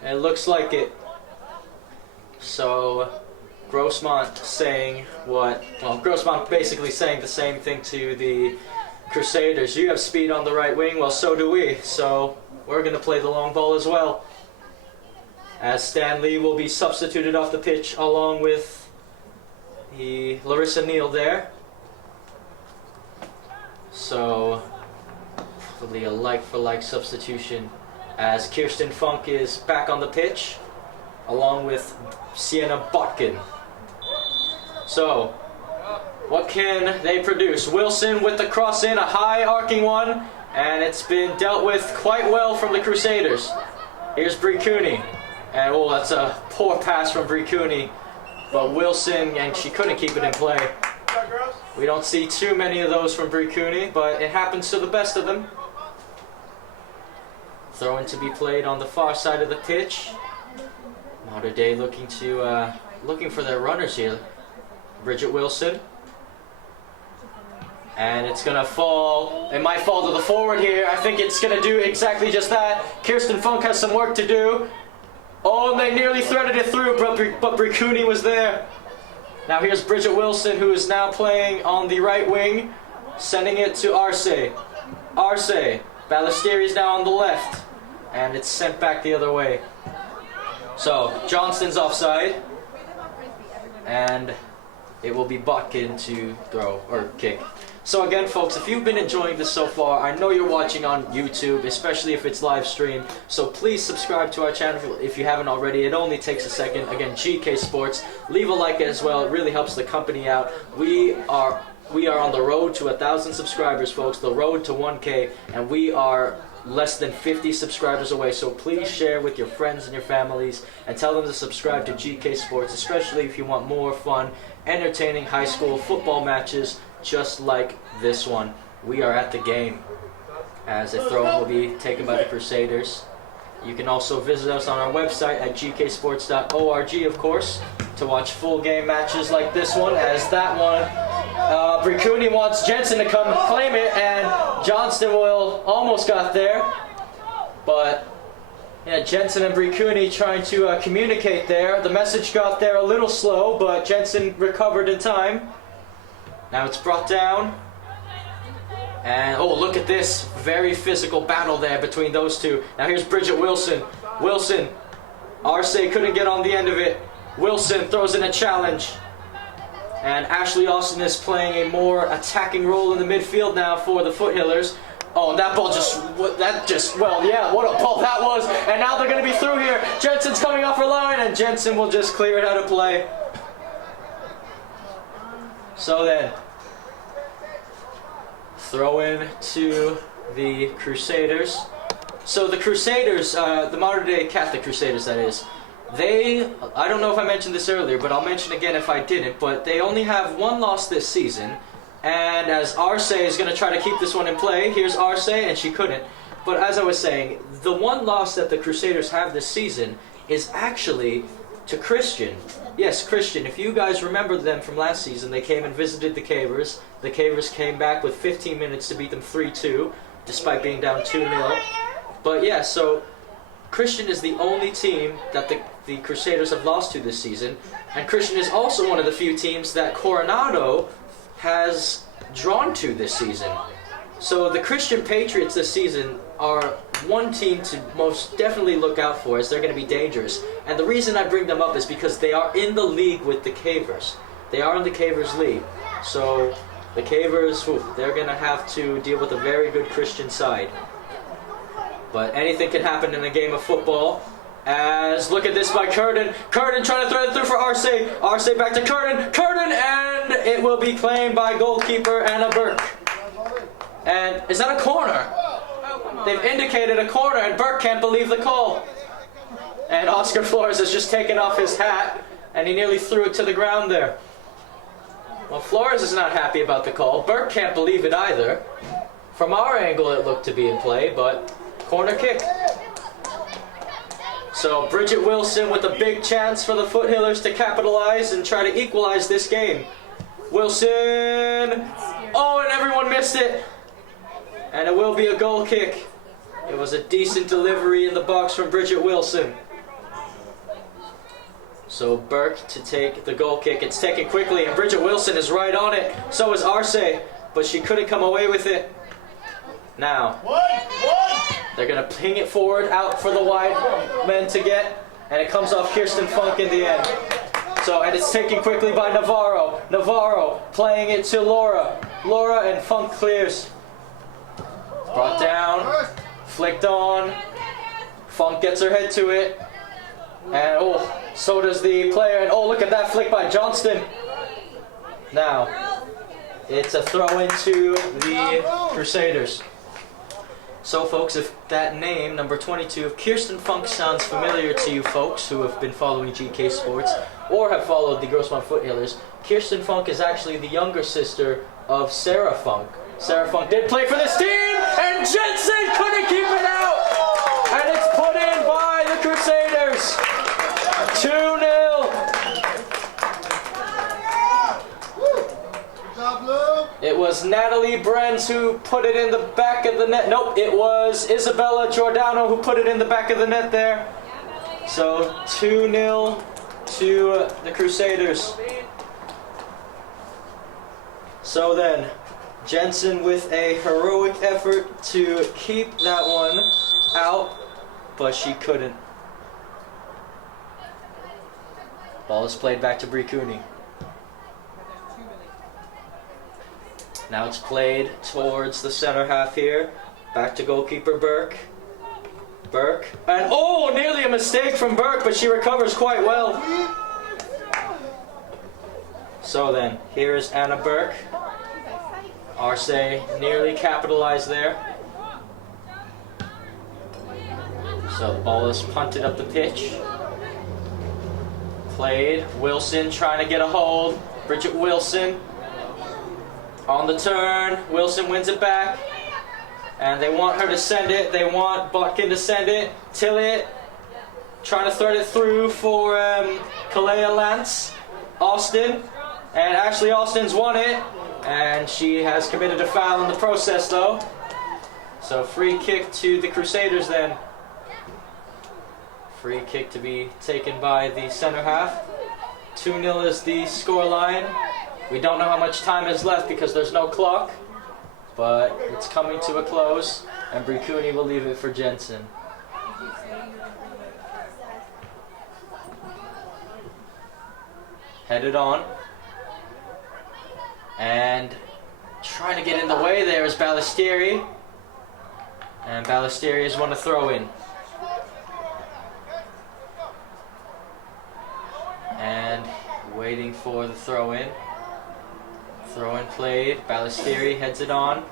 It looks like it. So, Grossmont saying what? Well, Grossmont basically saying the same thing to the Crusaders. You have speed on the right wing, well, so do we. So, we're going to play the long ball as well. As Stanley will be substituted off the pitch along with the Larissa Neal there. So, probably a like-for-like substitution as Kirsten Funk is back on the pitch along with Sienna Botkin. So, what can they produce? Wilson with the cross in, a high arcing one, and it's been dealt with quite well from the Crusaders. Here's Bricuni. And oh, that's a poor pass from Bricuni. But Wilson, and she couldn't keep it in play. We don't see too many of those from Bricuni, but it happens to the best of them. Throw-in to be played on the far side of the pitch. Marter Day looking for their runners here. Bridget Wilson. And it's going to fall. It might fall to the forward here. I think it's going to do exactly just that. Kirsten Funk has some work to do. Oh, and they nearly threaded it through, but Bricuni was there. Now here's Bridget Wilson, who is now playing on the right wing, sending it to Arce. Arce. Ballestieri is now on the left, and it's sent back the other way. So, Johnston's offside, and it will be Botkin to throw, or kick. So again, folks, if you've been enjoying this so far, I know you're watching on YouTube, especially if it's live streamed, so please subscribe to our channel if you haven't already. It only takes a second. Again, GK Sports. Leave a like as well. It really helps the company out. We are on the road to 1,000 subscribers, folks, the road to 1K, and we are less than 50 subscribers away, so please share with your friends and your families and tell them to subscribe to GK Sports, especially if you want more fun, entertaining high school football matches just like this one. We are at the game as a throw will be taken by the Crusaders. You can also visit us on our website at gksports.org, of course, to watch full game matches like this one, as that one, Bricuni wants Jensen to come claim it, and Johnston will almost got there. But, yeah, Jensen and Bricuni trying to communicate there. The message got there a little slow, but Jensen recovered in time. Now it's brought down. And, oh, look at this. Very physical battle there between those two. Now here's Bridget Wilson. Wilson. Arce couldn't get on the end of it. Wilson throws in a challenge. And Ashley Austin is playing a more attacking role in the midfield now for the Foothillers. Oh, and that ball well, yeah, what a ball that was. And now they're going to be through here. Jensen's coming off her line, and Jensen will just clear it out of play. So then, throw in to the Crusaders. So the Crusaders, the Marter Day Catholic Crusaders, that is, I don't know if I mentioned this earlier, but I'll mention again if I didn't, but they only have one loss this season. And as Arce is going to try to keep this one in play, here's Arce, and she couldn't. But as I was saying, the one loss that the Crusaders have this season is actually to Christian. Yes, Christian. If you guys remember them from last season, they came and visited the Cavers. The Cavers came back with 15 minutes to beat them 3-2, despite being down 2-0. But yeah, so Christian is the only team that the Crusaders have lost to this season. And Christian is also one of the few teams that Coronado has drawn to this season. So the Christian Patriots this season are one team to most definitely look out for, as they're going to be dangerous. And the reason I bring them up is because they are in the league with the Cavers. They are in the Cavers league. So the Cavers, they're going to have to deal with a very good Christian side. But anything can happen in a game of football. As, look at this by Curtin. Curtin trying to thread it through for Arce. Arce back to Curtin. Curtin, and it will be claimed by goalkeeper Anna Burke. And is that a corner? They've indicated a corner, and Burke can't believe the call. And Oscar Flores has just taken off his hat, and he nearly threw it to the ground there. Well, Flores is not happy about the call. Burke can't believe it either. From our angle, it looked to be in play, but corner kick. So Bridget Wilson with a big chance for the Foothillers to capitalize and try to equalize this game. Wilson! Oh, and everyone missed it. And it will be a goal kick. It was a decent delivery in the box from Bridget Wilson. So Burke to take the goal kick. It's taken quickly, and Bridget Wilson is right on it. So is Arce, but she couldn't come away with it. Now, they're going to ping it forward, out for the wide men to get, and it comes off Kirsten Funk in the end. So, and it's taken quickly by Navarro. Navarro playing it to Laura. Laura, and Funk clears. Brought down, flicked on. Funk gets her head to it. And oh, so does the player. And oh, look at that flick by Johnston. Now, it's a throw into the Crusaders. So folks, if that name, number 22, if Kirsten Funk sounds familiar to you folks who have been following GK Sports or have followed the Grossmont Foothillers, Kirsten Funk is actually the younger sister of Sarah Funk. Sarah Funk did play for this team, and Jensen couldn't keep it out! And it's put in by the Crusaders. 2-0. It was Natalie Brenz who put it in the back of the net. Nope, it was Isabella Giordano who put it in the back of the net there. So 2-0 to the Crusaders. So then, Jensen with a heroic effort to keep that one out, but she couldn't. Ball is played back to Bree Cooney. Now it's played towards the center half here. Back to goalkeeper Burke. Burke. And oh, nearly a mistake from Burke, but she recovers quite well. So then, here is Anna Burke. Arce nearly capitalized there. So the ball is punted up the pitch. Played. Wilson trying to get a hold. Bridget Wilson. On the turn, Wilson wins it back, and they want her to send it. They want Botkin to send it. Tillett trying to thread it through for Kalea Lance. Austin, and Ashley Austin's won it, and she has committed a foul in the process though. So free kick to the Crusaders then. Free kick to be taken by the center half. 2-0 is the scoreline. We don't know how much time is left because there's no clock, but it's coming to a close, and Bree Cooney will leave it for Jensen. Headed on, and trying to get in the way there is Ballestieri, and Ballestieri has won a throw-in. And waiting for the throw-in. Throw-in played. Ballestieri heads it on.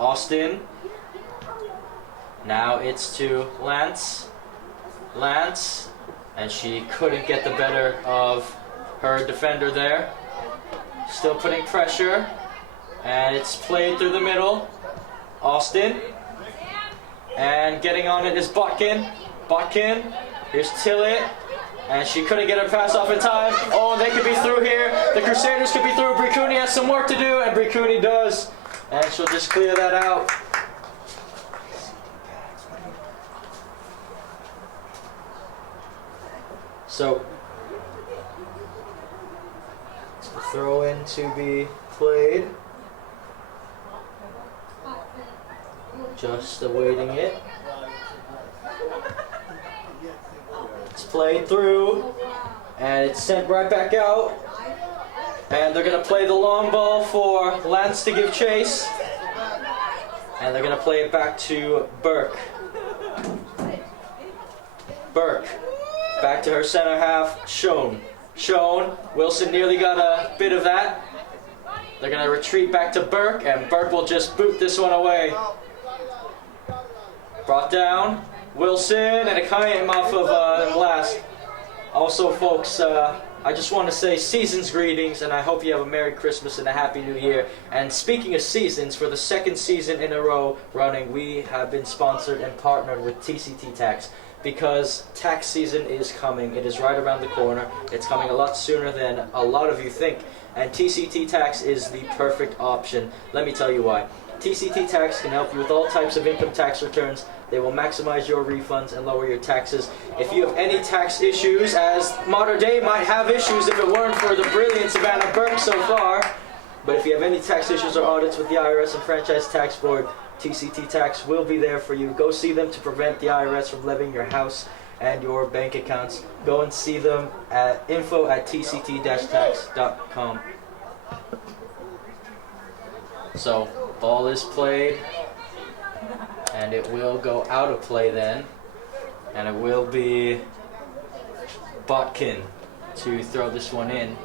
Austin. Now it's to Lance. Lance. And she couldn't get the better of her defender there. Still putting pressure. And it's played through the middle. Austin. And getting on it is Botkin. Botkin. Here's Tillett. And she couldn't get her pass off in time. Oh, and they could be through here. The Crusaders could be through. Bree Cooney has some work to do, and Bree Cooney does. And she'll just clear that out. So, throw in to be played. Just awaiting it. It's played through, and it's sent right back out. And they're going to play the long ball for Lance to give chase. And they're going to play it back to Burke. Burke. Back to her center half. Schoen. Wilson nearly got a bit of that. They're going to retreat back to Burke, and Burke will just boot this one away. Brought down. Wilson, and it came off of last. Also, folks, I just want to say season's greetings, and I hope you have a Merry Christmas and a Happy New Year. And speaking of seasons, for the second season in a row running, we have been sponsored and partnered with TCT Tax, because tax season is coming. It is right around the corner. It's coming a lot sooner than a lot of you think. And TCT Tax is the perfect option. Let me tell you why. TCT Tax can help you with all types of income tax returns. They will maximize your refunds and lower your taxes. If you have any tax issues, as Marter Day might have issues if it weren't for the brilliant Savannah Burke so far, but if you have any tax issues or audits with the IRS and Franchise Tax Board, TCT Tax will be there for you. Go see them to prevent the IRS from levying your house and your bank accounts. Go and see them at info@tct-tax.com. So, ball is played, and it will go out of play then, and it will be Botkin to throw this one in.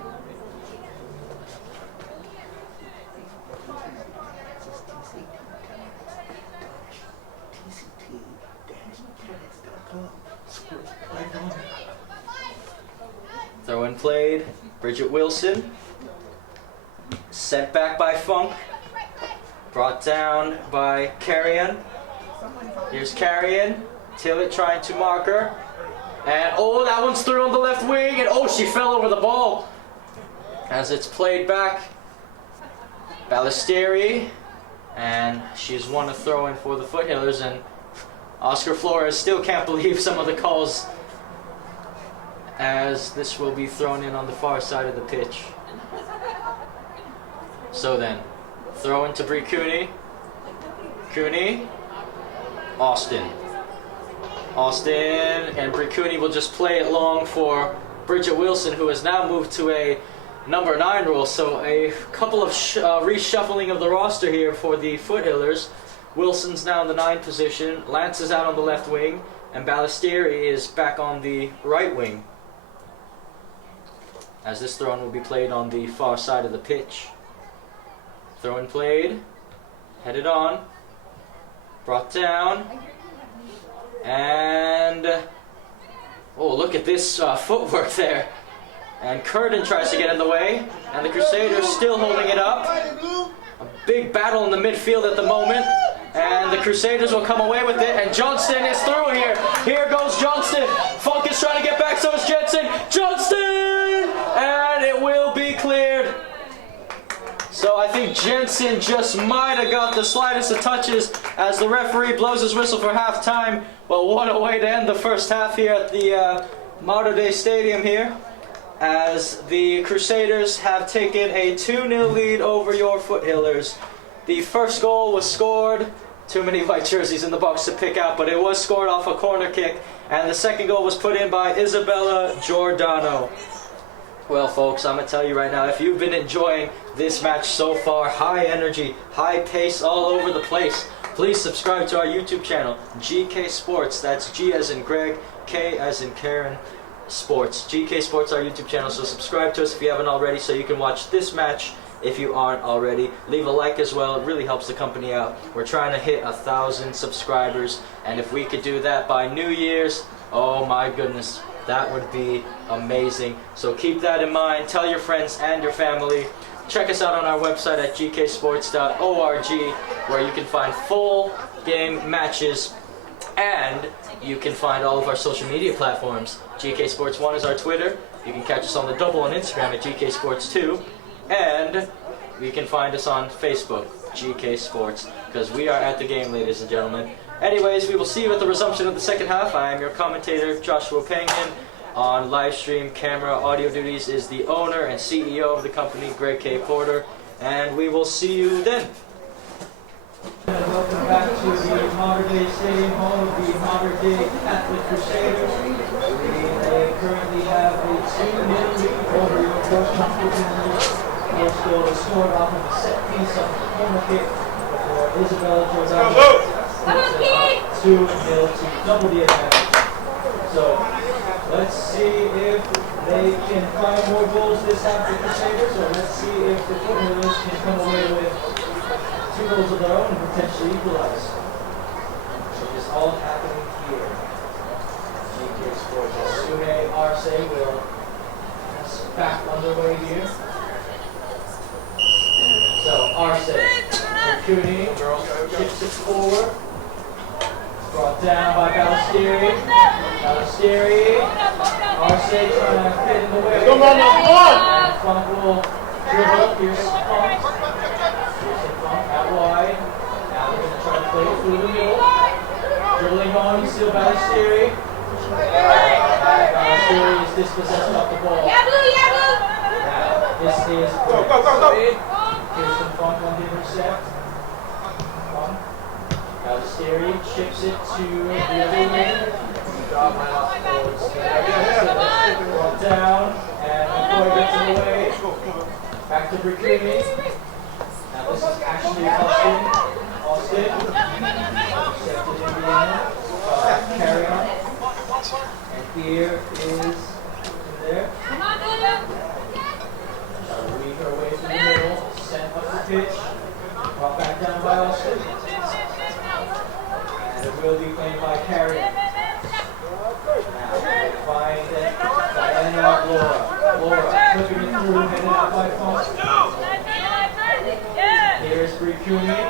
Throw in played, Bridget Wilson, sent back by Funk. Brought down by Carrion. Here's Carrion. Tillett trying to mark her. And oh, that one's through on the left wing. And oh, she fell over the ball. As it's played back. Ballestieri. And she's won a throw in for the Foothillers. And Oscar Flores still can't believe some of the calls, as this will be thrown in on the far side of the pitch. So then, throw into Bree Cooney. Cooney. Austin. Austin, and Bree Cooney will just play it long for Bridget Wilson, who has now moved to a number 9 role. So a couple of reshuffling of the roster here for the Foothillers. Wilson's now in the 9 position. Lance is out on the left wing, and Ballestieri is back on the right wing, as this throw-in will be played on the far side of the pitch. Throw-in played, headed on, brought down, and oh, look at this footwork there. And Curtin tries to get in the way, and the Crusaders still holding it up. A big battle in the midfield at the moment, and the Crusaders will come away with it, and Johnston is through here. Here goes Johnston. Funk is trying to get back, so is Jensen. Johnston! And it will be cleared. So I think Jensen just might have got the slightest of touches as the referee blows his whistle for halftime. Well, what a way to end the first half here at the Mater Dei Stadium here, as the Crusaders have taken a 2-0 lead over your Foothillers. The first goal was scored, too many white jerseys in the box to pick out, but it was scored off a corner kick, and the second goal was put in by Isabella Giordano. Well, folks, I'm going to tell you right now, if you've been enjoying this match so far, high energy, high pace all over the place, please subscribe to our YouTube channel, GK Sports. That's G as in Greg, K as in Karen, Sports. GK Sports, our YouTube channel, so subscribe to us if you haven't already, so you can watch this match if you aren't already. Leave a like as well, it really helps the company out. We're trying to hit 1,000 subscribers, and if we could do that by New Year's, oh my goodness, that would be amazing. So keep that in mind, tell your friends and your family. Check us out on our website at gksports.org, where you can find full game matches, and you can find all of our social media platforms. GK Sports 1 is our Twitter. You can catch us on the double on Instagram at GK Sports 2. And you can find us on Facebook, GK Sports, because we are at the game, ladies and gentlemen. Anyways, we will see you at the resumption of the second half. I am your commentator, Joshua Penguin. On live stream, camera, audio duties is the owner and CEO of the company, Greg K. Porter. And we will see you then. Welcome back to the Mater Dei Stadium, home of the Mater Dei Catholic Crusaders. They currently have a 2-0 lead over your Grossmont Foothillers. First goal is scored off of a set piece on the corner kick for Isabella Giordano. 2-0 to double the advantage. So let's see if they can find more goals this half for the Crusaders, or let's see if the Foothillers can come away with 2 goals of their own and potentially equalize. It is all happening here. GK Sports, Sune Arce will pass back underway here. So Arce, Cooney, shifts it forward. Brought down by Ballestieri. Ballestieri. Arce trying to fit in the way. Come on, come on! And Funk will dribble. Here's Funk. Here's Funk out wide. Now they're going to try to play it through the middle. Dribbling on, still Ballestieri. Ballestieri is dispossessed off the ball. Now, this is Kirsten Funk on the intercept. Funk. Ballestieri chips it to the other wing. Brought down, and McCoy gets in the way. Back to Bricuni. Now this is actually Austin. Intercepted Indiana. Carry on. And here is there. Weave her way through the middle. Sent up the pitch. Brought back down by Austin. And it will be played by Carrion. Now they find Diana Laura. Laura flipping it through, headed out by Funk. Here's Bree Cooney.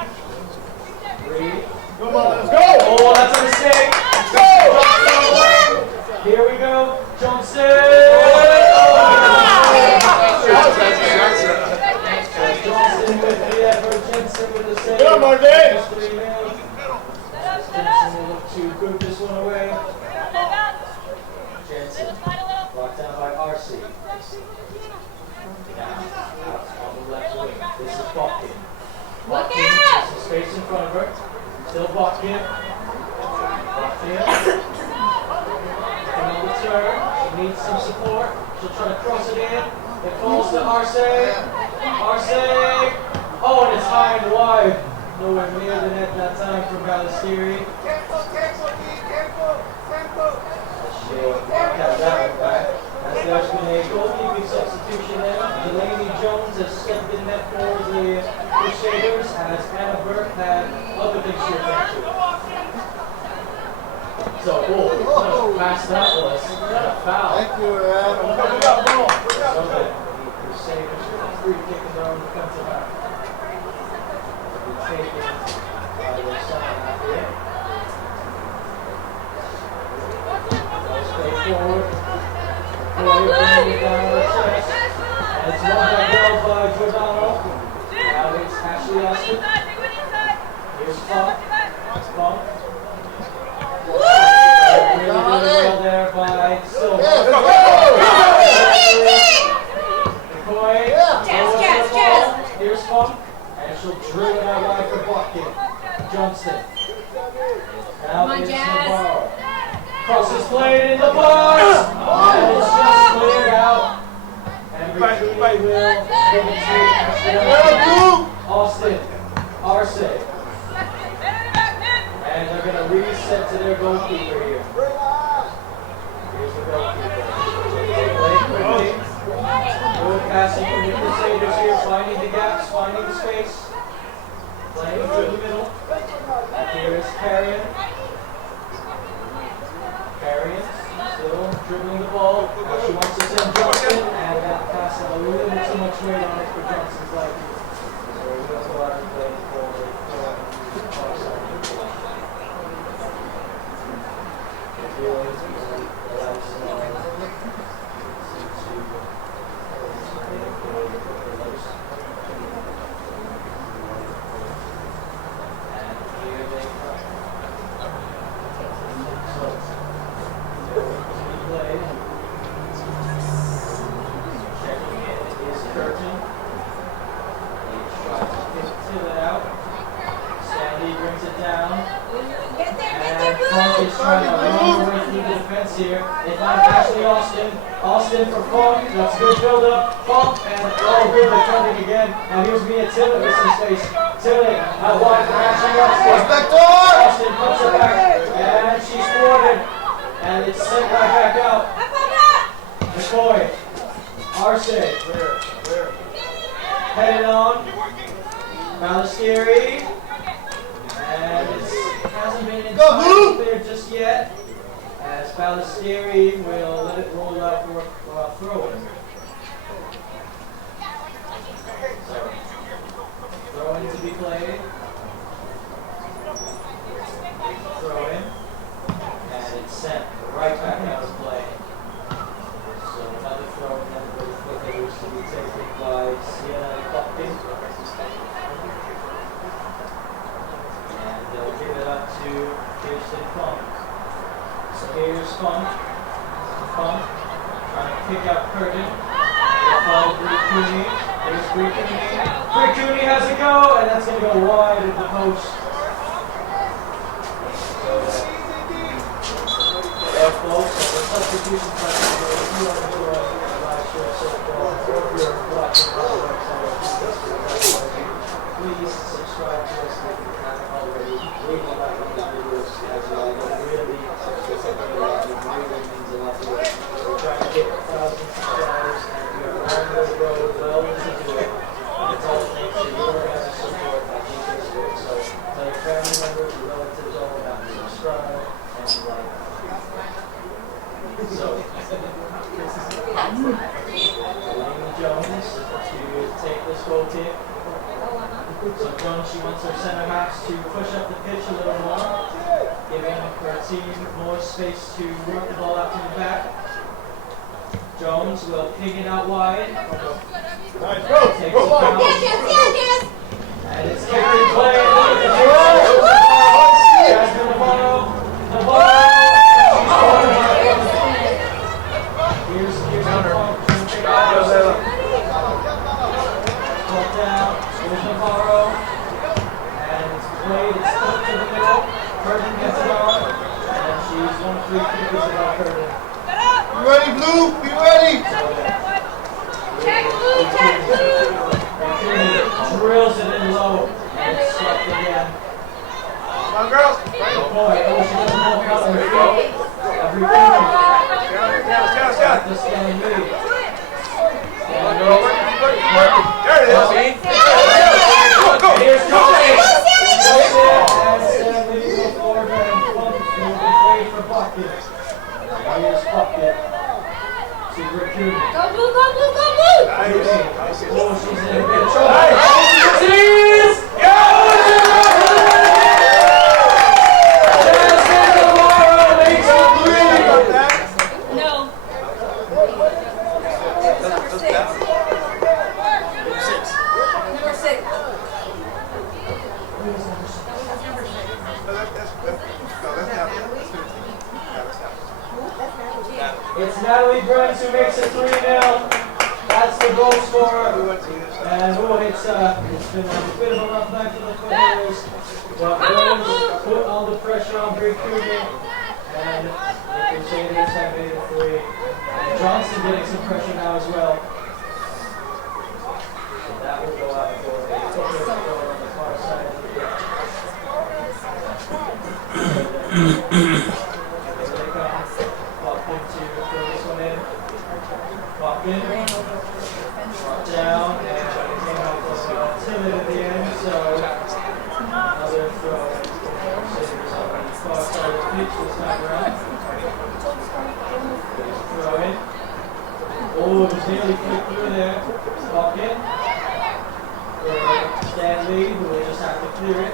Bree. Come on, let's go! Oh, that's a mistake! Let's go! Here we go. Johnson! Johnson with the effort. Jensen with the save. Come on, Dave! Jensen will look to group this one away. Jensen, brought down by Arce. Now, out on the left wing. This is Botkin. Botkin, there's some space in front of her. Still Botkin. Botkin. On the turn. She needs some support. She'll try to cross it in. It falls to Arce. Arce! Oh, and it's high and wide. Nowhere near the net that time for Ballestieri. That one back. As there's been a goalkeeping substitution there. Delaney Jones has stepped in net for the Crusaders, as Anna Burke had other things to attend to. So, what a pass that was. What a foul. Thank you, Ed. So the Crusaders with a free kick in their own defensive half. Taken by their second half here. Play forward. Bringing it down the chest. And it's won by Giordano. Now it's Ashley Austin. Here's Funk. Funk. Really well there by Silva. McCoy. Here's Funk. And she'll drill it out wide for Botkin. Johnston. Now it's Navarro. Crosses played in the box! And it's just cleared out. And Bricuni will give it to Austin. Arce. And they're going to reset to their goalkeeper here. Here's the goalkeeper. Play quickly. Good passing from the Crusaders here, finding the gaps, finding the space. Playing through the middle. And here is Carrion. Carrion still dribbling the ball. Now she wants to send Johnson, and that pass had a little bit too much weight on it for Johnson's liking. So he does a lot of play forward. Here. They find Ashley Austin. Austin for Funk. That's a good build up. Funk and good defending again. Now here's Mia Tillett with some space. Tillett out wide for Ashley Austin. Austin puts it back. And she's thwarted. And it's sent right back out. McCoy. Arce. Headed on. Ballestieri. And it hasn't been entirely clear just yet. As Ballestieri will let it roll out for a throw-in. played. Throw in. And it's sent right back out of play. So another throw in then for the Foothillers to be taken by Sienna Buckley. And they'll give it up to Kirsten Funk. So here's Funk. Funk trying to kick out Curtin. They'll follow Bree-Cooney. There's Bree-Cooney. Bree-Cooney has a go, and that's going to go wide at the post. So they're close. So the substitution pressure, if you want to do a live show so far, or if you're watching on the website, please subscribe to us if you haven't already. Leave a like on the videos as well. It really means a lot to us. We're trying to get 1,000 subscribers, and we are on the road well into it. And it's all thanks to your guys' support by keeping this work. So tell your family members, your relatives all about it. Subscribe and like. So, Amy Jones to take this goal kick. So Jones, she wants her center backs to push up the pitch a little more, giving her team more space to work the ball out to the back. Jones will ping it out wide. Nice, go! Takes Go it on! down. Yes. And it's kicked in play. Jasmine Navarro. Here's the ball. Ball down. Here's Navarro. And it's played. It's flipped to the middle. Curtin gets it on. And she's 1-3 kickers about Curtin. Be ready, Blue! Be ready! Drills it in low. And it's stuck again. Come on, girls! Oh boy, oh, she doesn't walk out on the field. Everything. This game lead. There it is! Go! Here's Jose. Jose and Sam leads the forward and Funk will be played for Bucket. Here's Bucket. To Raccoon. Go blue, go blue, go blue! Nice. Oh, she's in a bit of trouble. She's No. Number 6. It's Natalie Burns who makes it 3-0. That's the goal scorer. And it's been a bit of a rough night for the Foothillers. But Burns put all the pressure on Bree-Cooney. And the Crusaders have made it 3. And Johnson getting some pressure now as well. So that will go out for a Foothillers goal on the far side of the pitch. Walk-in, walk down, and it came out with timid at the end, so another throw. Crusaders on the far side of the pitch this time around. Throw in. Oh, just nearly flicked through there. Walk-in. Stanley, who will just have to clear it.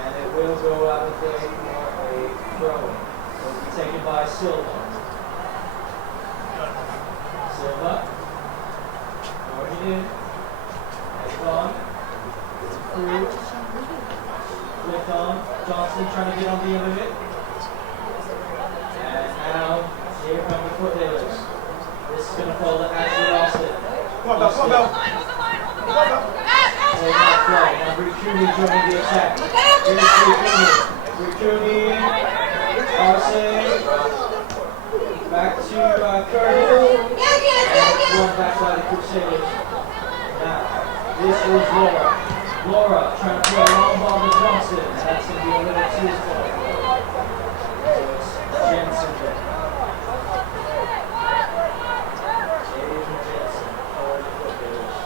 And it will go out of play for a throw. It will be taken by Silva. Silva. Already in. It's on. It's through. Flipped on. Johnson trying to get on the end of it. And now, here come the Foothillers. This is going to fall to Ashley Austin. Come on, Bell. Come on, Bell. Now Bree-Cooney joining the attack. Here's Bree-Cooney. Bree-Cooney. Austin. Back to Curtis. One back by the Crusaders. Now, this is Laura. Laura trying to play a long ball to Johnson. That's going to be a little too far. So it's Jensen there. Jaden Jensen for the Foothillers.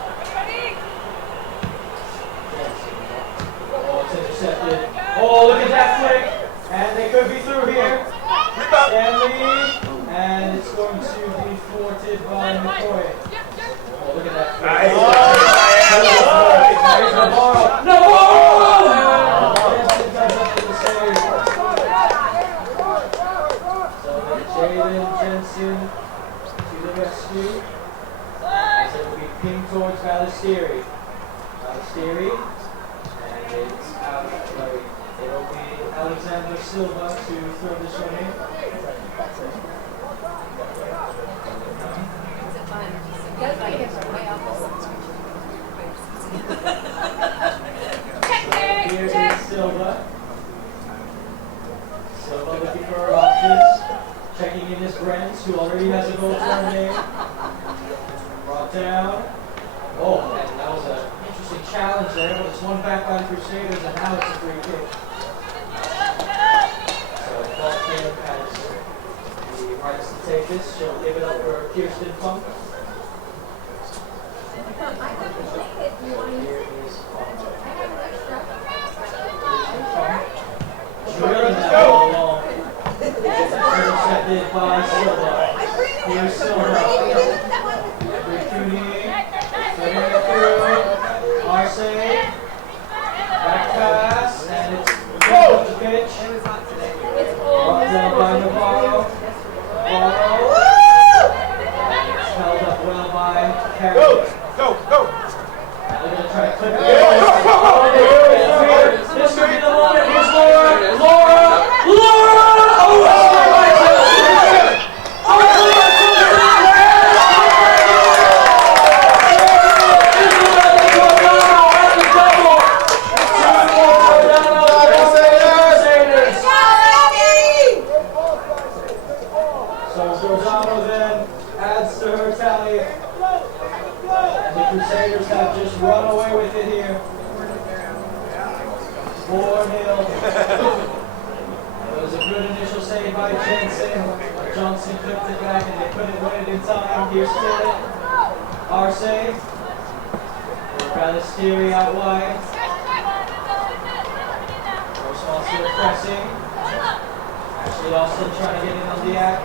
Jensen. Oh, it's intercepted. Oh, look at that flick. And they could be through here. Stanley. And it's going to be thwarted by McCoy. Oh, look at that. Nice. There's Navarro. Navarro! rescue. As it will be pinged towards Varsity. Varsity. And it's out of play. It will be Alexander Silva to throw this one in. Here is Silva. Silva looking for options. Checking in his Brents, who already has a goal for him name. Brought down. Oh, and that was an interesting challenge there, but it's one back by the Crusaders, and now it's a free kick. So Ballfield has the rights to take this. She'll give it up for Kirsten Funk. Here is Funk. Drilling that ball long. Intercepted by Silva. Here's Silva. Recruiting. Putting it through. Arce. Back pass. And it's off the pitch. Brought down by Navarro. Navarro. It's held up well by Carey. Go, go. They're going to try to clip it. This could be the moment. Here's Laura. Laura. Crusaders have just run away with it here. 4-0. It was a good initial save by Jensen. Johnson clipped it back and they couldn't win it in time. Here's Tillett. Arce. Balestieri out wide. Grossmont still pressing. Ashley Austin trying to get in on the act.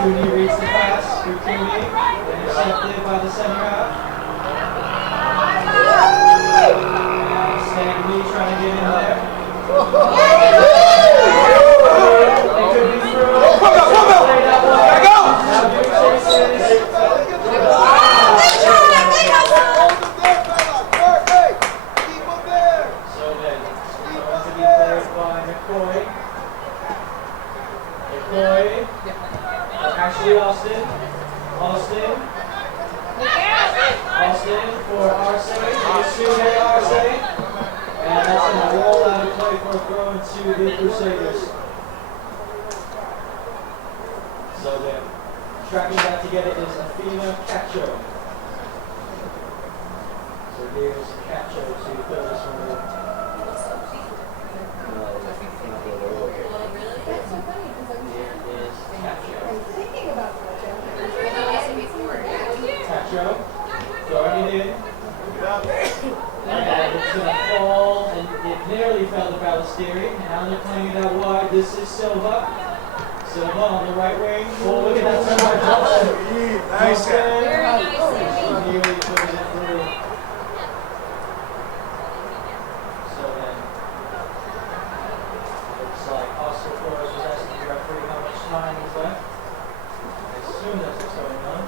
Cooney reads the pass. Cooney intercepted by the center half. Stan Lee trying to get in there. They could be through. Play that way. Now Duke chases. So then, it's going to be played by McCoy. McCoy. Ashley Austin. Austin for Arce. Sude Arce. And that's going to roll out of play for a throw into the Crusaders. So then, tracking that to get it is Athena Cacho. So here's Cacho to fill this one in. Cacho, throwing it in. And it's going to fall, and it nearly fell to Balestieri. Now they're playing it out wide. This is Silva. Silva on the right wing. Oh, look at that turn by Johnson. Nice. Very nice. Nearly putting it through. So then, looks like Oscar Flores was asking the referee how much time is left. I assume that's what's going on.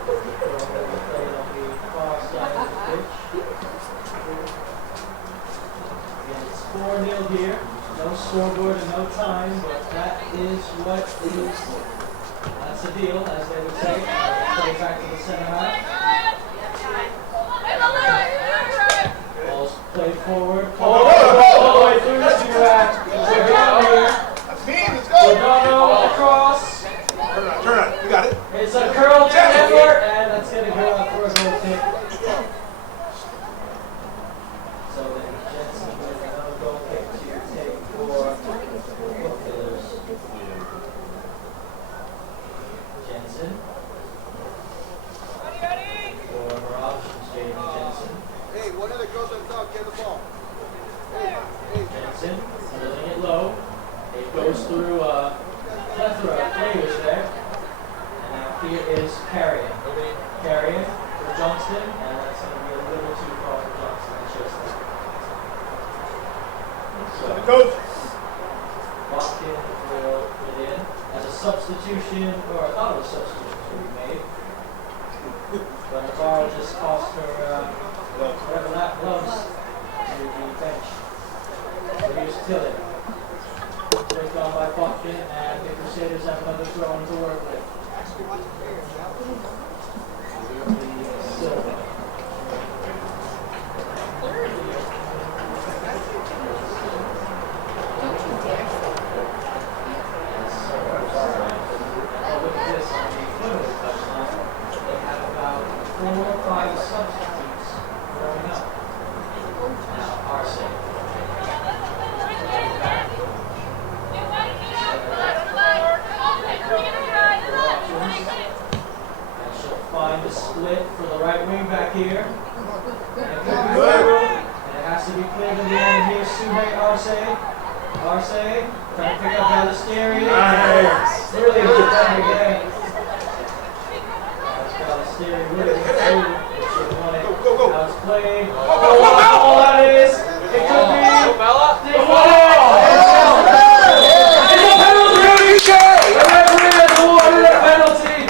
Played on the far side of the pitch. Again, it's 4-0 here. No scoreboard and no time, but that is what it is. That's the deal, as they would say. Play back to the center half. Ball's played forward. All the way through to Zagano here. That's me. Let's go. Zagano with the cross. Turn on. You got it. It's a curl to Edward, and that's going to go out for a goal kick. So then Jensen with another goal kick to take for Foothillers. Jensen. For her options, Jamie Jensen. Hey, one of the girls on top, get the ball. Jensen, drilling it low. It goes through a plethora of players there. And now here is Carrion. Carrion for Johnston, and that's going to be a little too far for Johnston. That's just that. So Coach. Boston will put in as a substitution, or I thought it was substitution to be made. But Navarro just cost her whatever that gloves to the bench. So here's Tillett. Takes on by Buckton, and the Crusaders have another throw to work with. Silva. Substitutes growing up. Now, Arce. And she'll find a split for the right wing back here. And it could be through, and it has to be cleared in the end. Here's Suhe Arce. Arce trying to pick up Balestieri. Nice. Really good time again. Balestieri really good through. Go. Now it's played. Oh, that is. It could be. It's a penalty. The referee has awarded a penalty.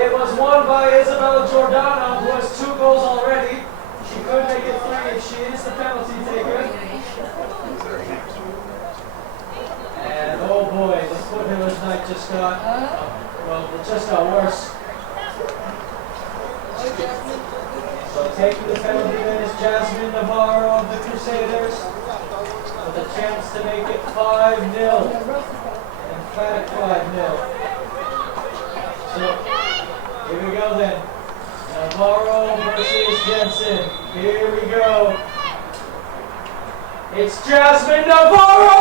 It was won by Isabella Giordano, who has 2 goals already. She could make it 3 if she is the penalty taker. And oh boy, the Foothillers night just got, well, it just got worse. So taking the penalty then is Jasmine Navarro of the Crusaders with a chance to make it 5-0. An emphatic 5-0. So here we go then. Navarro versus Jensen. Here we go. It's Jasmine Navarro!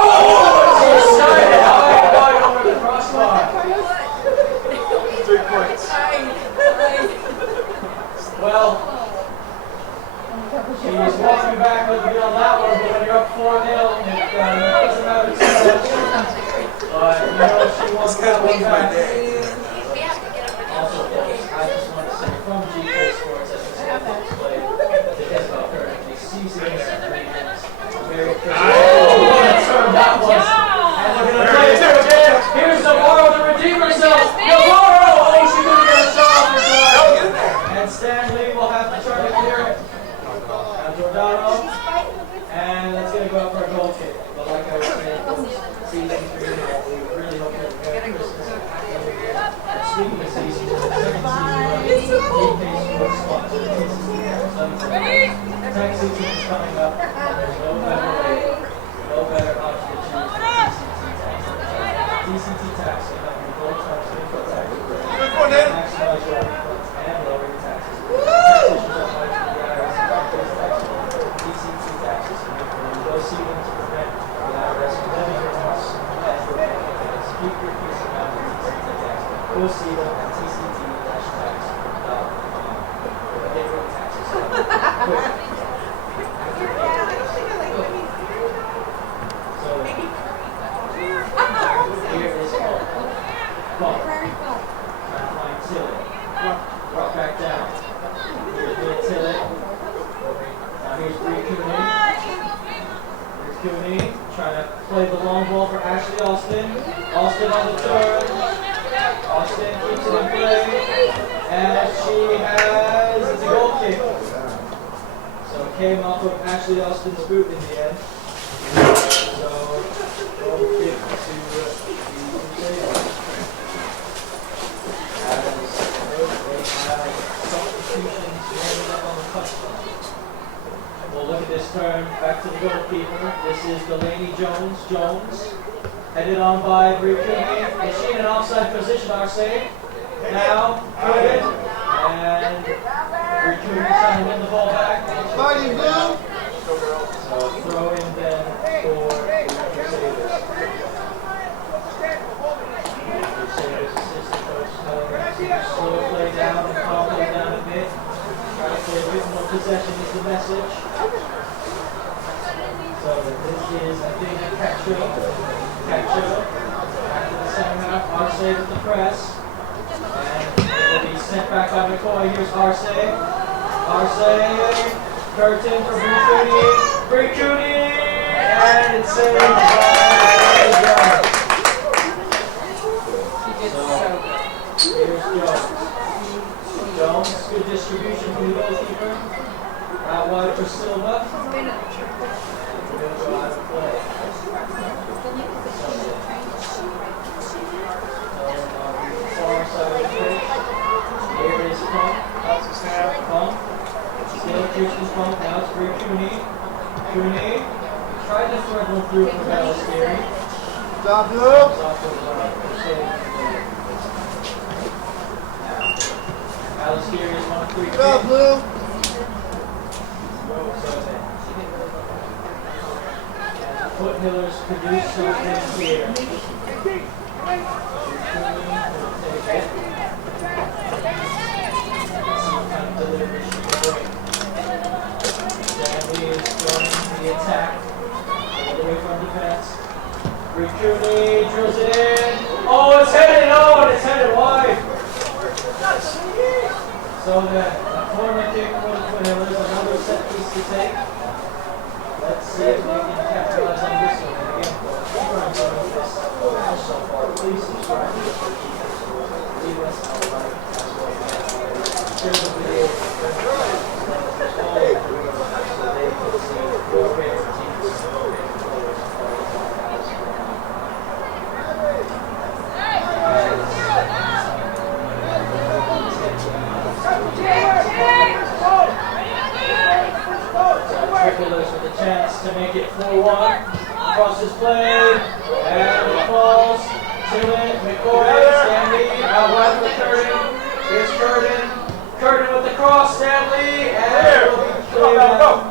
She's excited high over the crossbar. 3 points. Well, she was walking backwards on that one, but when you're up 4-0, it doesn't matter too much. But you know she wants that one back. Also, I just want to say from GK Sports as this is played, to get about her, the season is very crazy. Oh, what a turn that was! And they're going to play it again. Here's Navarro to redeem herself. Navarro! Oh, she couldn't get a shot off her side. And Stanley will have to try to clear it. Now Giordano. And it's going to go up for a goal kick. But like I was saying, season 3, we really hope that we get Christmas. And speaking of season, the second season, GK Sports sponsor. Tax season is coming up, and there's no better way, no better option to choose than TCT tax. So you have your gold tax, input tax, maximize your refunds, and lower your taxes. Tax issues apply to the IRS and tax TCT taxes. Go see them to prevent the IRS from levying your costs as your bank accounts. Keep your peace about the TCT tax. Go see them at tct-tax.com. Get your taxes quick. Brought back down. Here's Tillett. Now here's Bree Cooney. Here's Cooney trying to play the long ball for Ashley Austin. Austin on the turn. Austin keeps it in play. And she has a goal kick. So it came off of Ashley Austin's boot in the end. So goal kick to the Crusaders. We'll look at this turn, back to the goalkeeper. This is Delaney Jones. Headed on by Bree Cooney. Is she in an offside position, Arce? Now, good. And Bree Cooney trying to win the ball back. Fighting blue. So throw in then for the Crusaders. Crusaders assistant coach telling her to slow play down and calm play down a bit. Try to play a bit more possession is the message. So this is, I think, Ketcho. Back to the center half. Arce with the press. And it will be sent back by McCoy. Here's Arce. Curtin for Bree Cooney. And And it's saved by Jones. So, here's Jones. Jones, good distribution from the goalkeeper. Out wide for Silva. And he'll go out of play. Far side of the pitch. Here is Pump. Pump. Still Christian's Pump. Now it's for Cooney. Cooney tried to thread one through for Valisteri. Stop, Blue. Valisteri is 1-3. Stop, Blue. Foothillers produce something here. Some kind of delivery should be great. Stanley is going to the attack. Away from defense. Cooney drills it in. Oh, it's headed on! It's headed wide! So the corner kick for the Foothillers, another set piece to take. Let's see if we can capitalize on this one. And again, keep on doing this so far. Please subscribe to the leave us a like as well. Share the video with your friends. All of them so they can see your favorite teams and your favorite players. Foothillers with a chance to make it 4-1. Crosses play, and it falls. Tillett, McCoy, Stanley, out wide for Curtin. Here's Curtin. Curtin with the cross, Stanley, and it will be played out.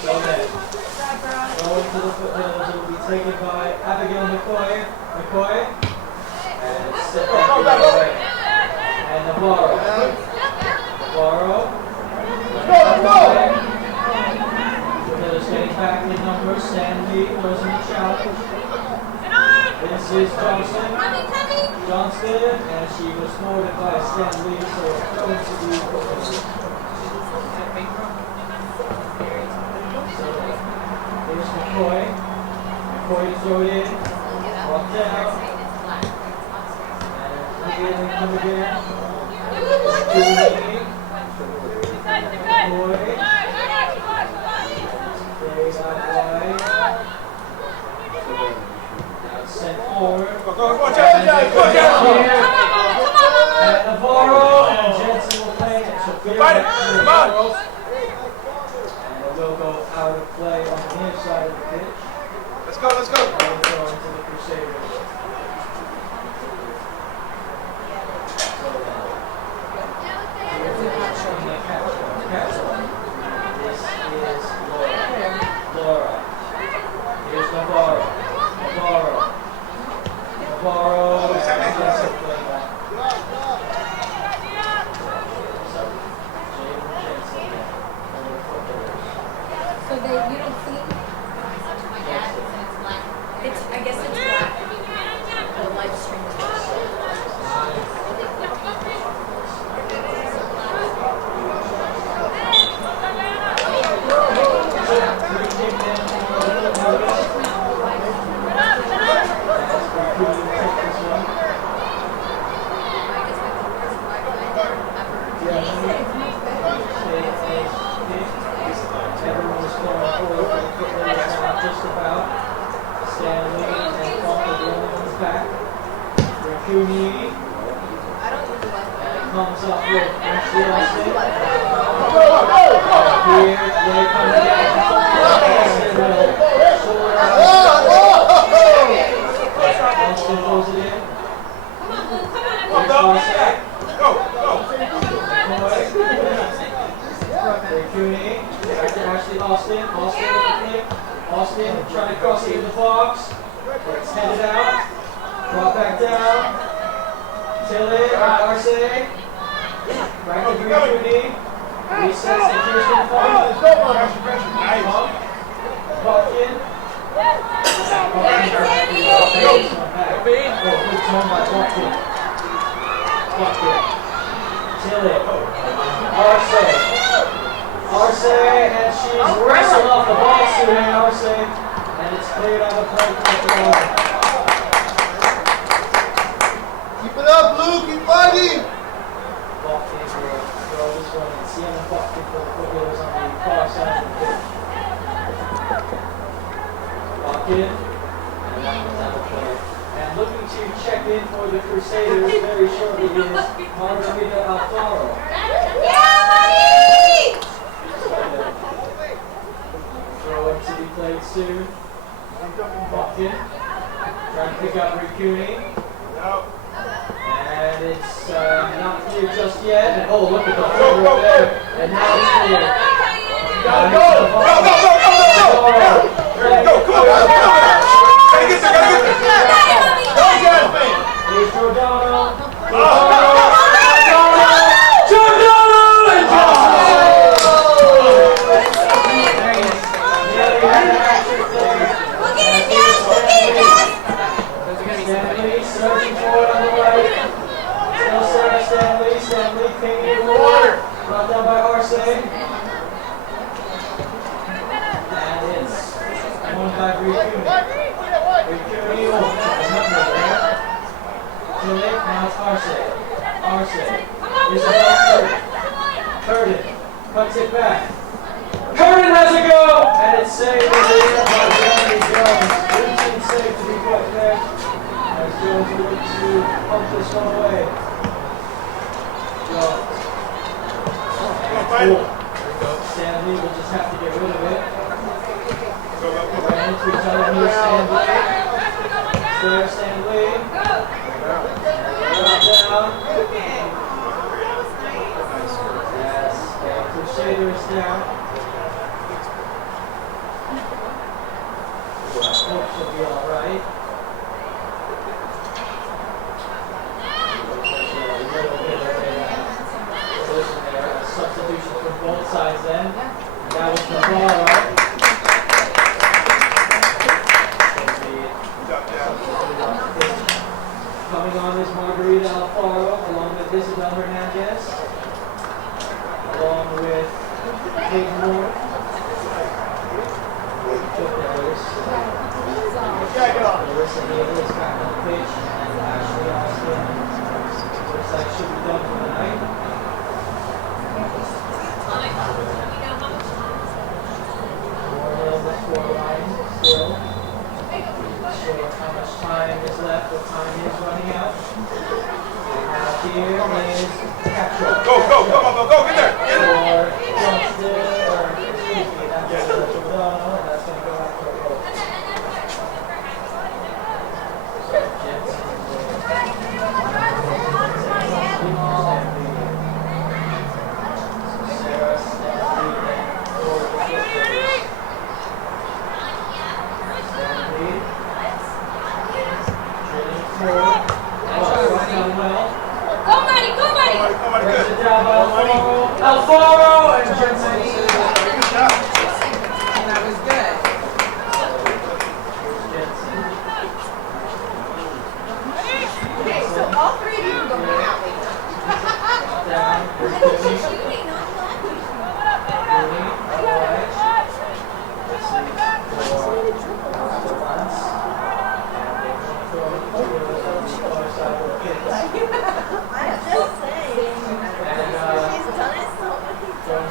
So then, going to the Foothillers, it will be taken by Abigail McCoy. McCoy, and it's set back away. And Navarro. Navarro. Let's go! Foothillers getting back in numbers. Stanley goes in the challenge. This is Johnson. Johnston, and she was thwarted by Stanley, so it's going to be Foothillers. Here's McCoy. McCoy to throw it in. Walk down. And again, they come again. McCoy. Plays out wide. Now sent forward. Go, Jack, go, Jack. And Navarro and Jensen will play it. So Fight it, come on. And it will go out of play on the near side of the pitch. Let's go, let's go. And it will go into the Crusaders. This is Laura. Here's Navarro. Navarro. So you don't see? It's, I guess it's black. The live stream. Stanley and Walker Williams back. Cooney. Comes up with Ashley Austin. Here they come again. Austin will score out. Austin throws it in. Go. Cooney. Back to Ashley Austin. Austin with the flick. Austin trying to cross it in the box. It's headed out. Brought back down. Tillett, Arce. Back to Cooney. Resets to Kirsten Funk. Bumpkin. Good turn by Bumpkin. Tillett. Arce. and she's wrestled off the ball to Arce, and it's cleared out of play for the ball. Keep it up, Luke. Keep fighting. Bucking will throw this one, and Sienna Bucking for the Foothillers on the far side of the pitch. Bucking, and that one's out of play. And looking to check in for the Crusaders very shortly is Margarita Alfaro. Throw to be played soon. Bucking, trying to pick up Rikuni. And it's not clear just yet. And oh, look at the foot there. And now it's clear. Gotta go. Go. Come on, guys. Gotta get there. Go, Jasmine. Here's Giordano. Brought down by Arce. And it's won by Rikuni. Rikuni will remember there. Tillich, now it's Arce. Arce. Here's a ball Curtin. Cuts it back. Curtin has a go! And it's saved in the air by Jeremy Jones. Routine save to be put there. As Jones will look to pump this one away. Jones. Cool. Stanley will just have to get rid of it. Ran into each other. Here's Stanley. There, Stanley. Drop down. Yes, Crusaders down. I hope she'll be alright. Substitution from both sides then. That was Navarro. Coming on is Margarita Alfaro along with Isabel Hernandez. Along with Kate Moore. Larissa Neal is back on the pitch. And Ashley Austin looks like she'll be done for the night. Still. Not sure how much time is left, but time is running out. And now here is Castro. Go, get there. Or Johnston, or excuse me, that's Giordano, and that's going to go out for a goal. So Jensen Sarah Stanley for the Foothillers. Alfaro and Jensen. That was good. Okay, so all three of you are going out later. Down.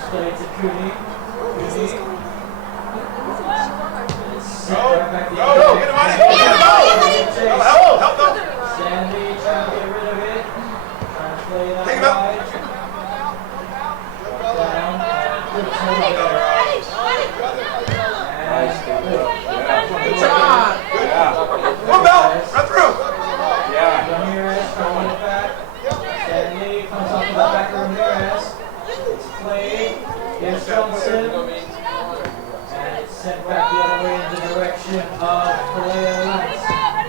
Straight to Cooney. Go, get him out of here. Help. Sandy trying to get rid of it. Trying to play it out Take him out. wide. Down. Good turn there. Good job. Come on, Bell. Run through. Ramirez throwing it back. Stanley comes off the back of Ramirez. It's played. Here's Johnson. And it's sent back the other way in the direction of Kalea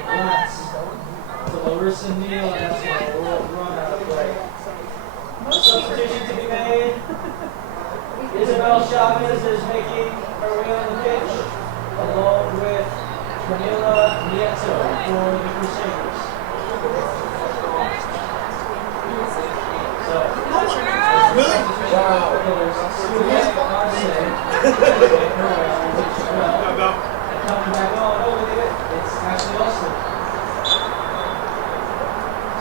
Lance. To Larissa Neal, and that's going to run out of play. Substitution to be made. Isabel Chavez is making her way on the pitch, along with Camila Nieto for the Crusaders. So, Really? Foothillers, Arce, Coming back on, oh look at it, it's Ashley Austin.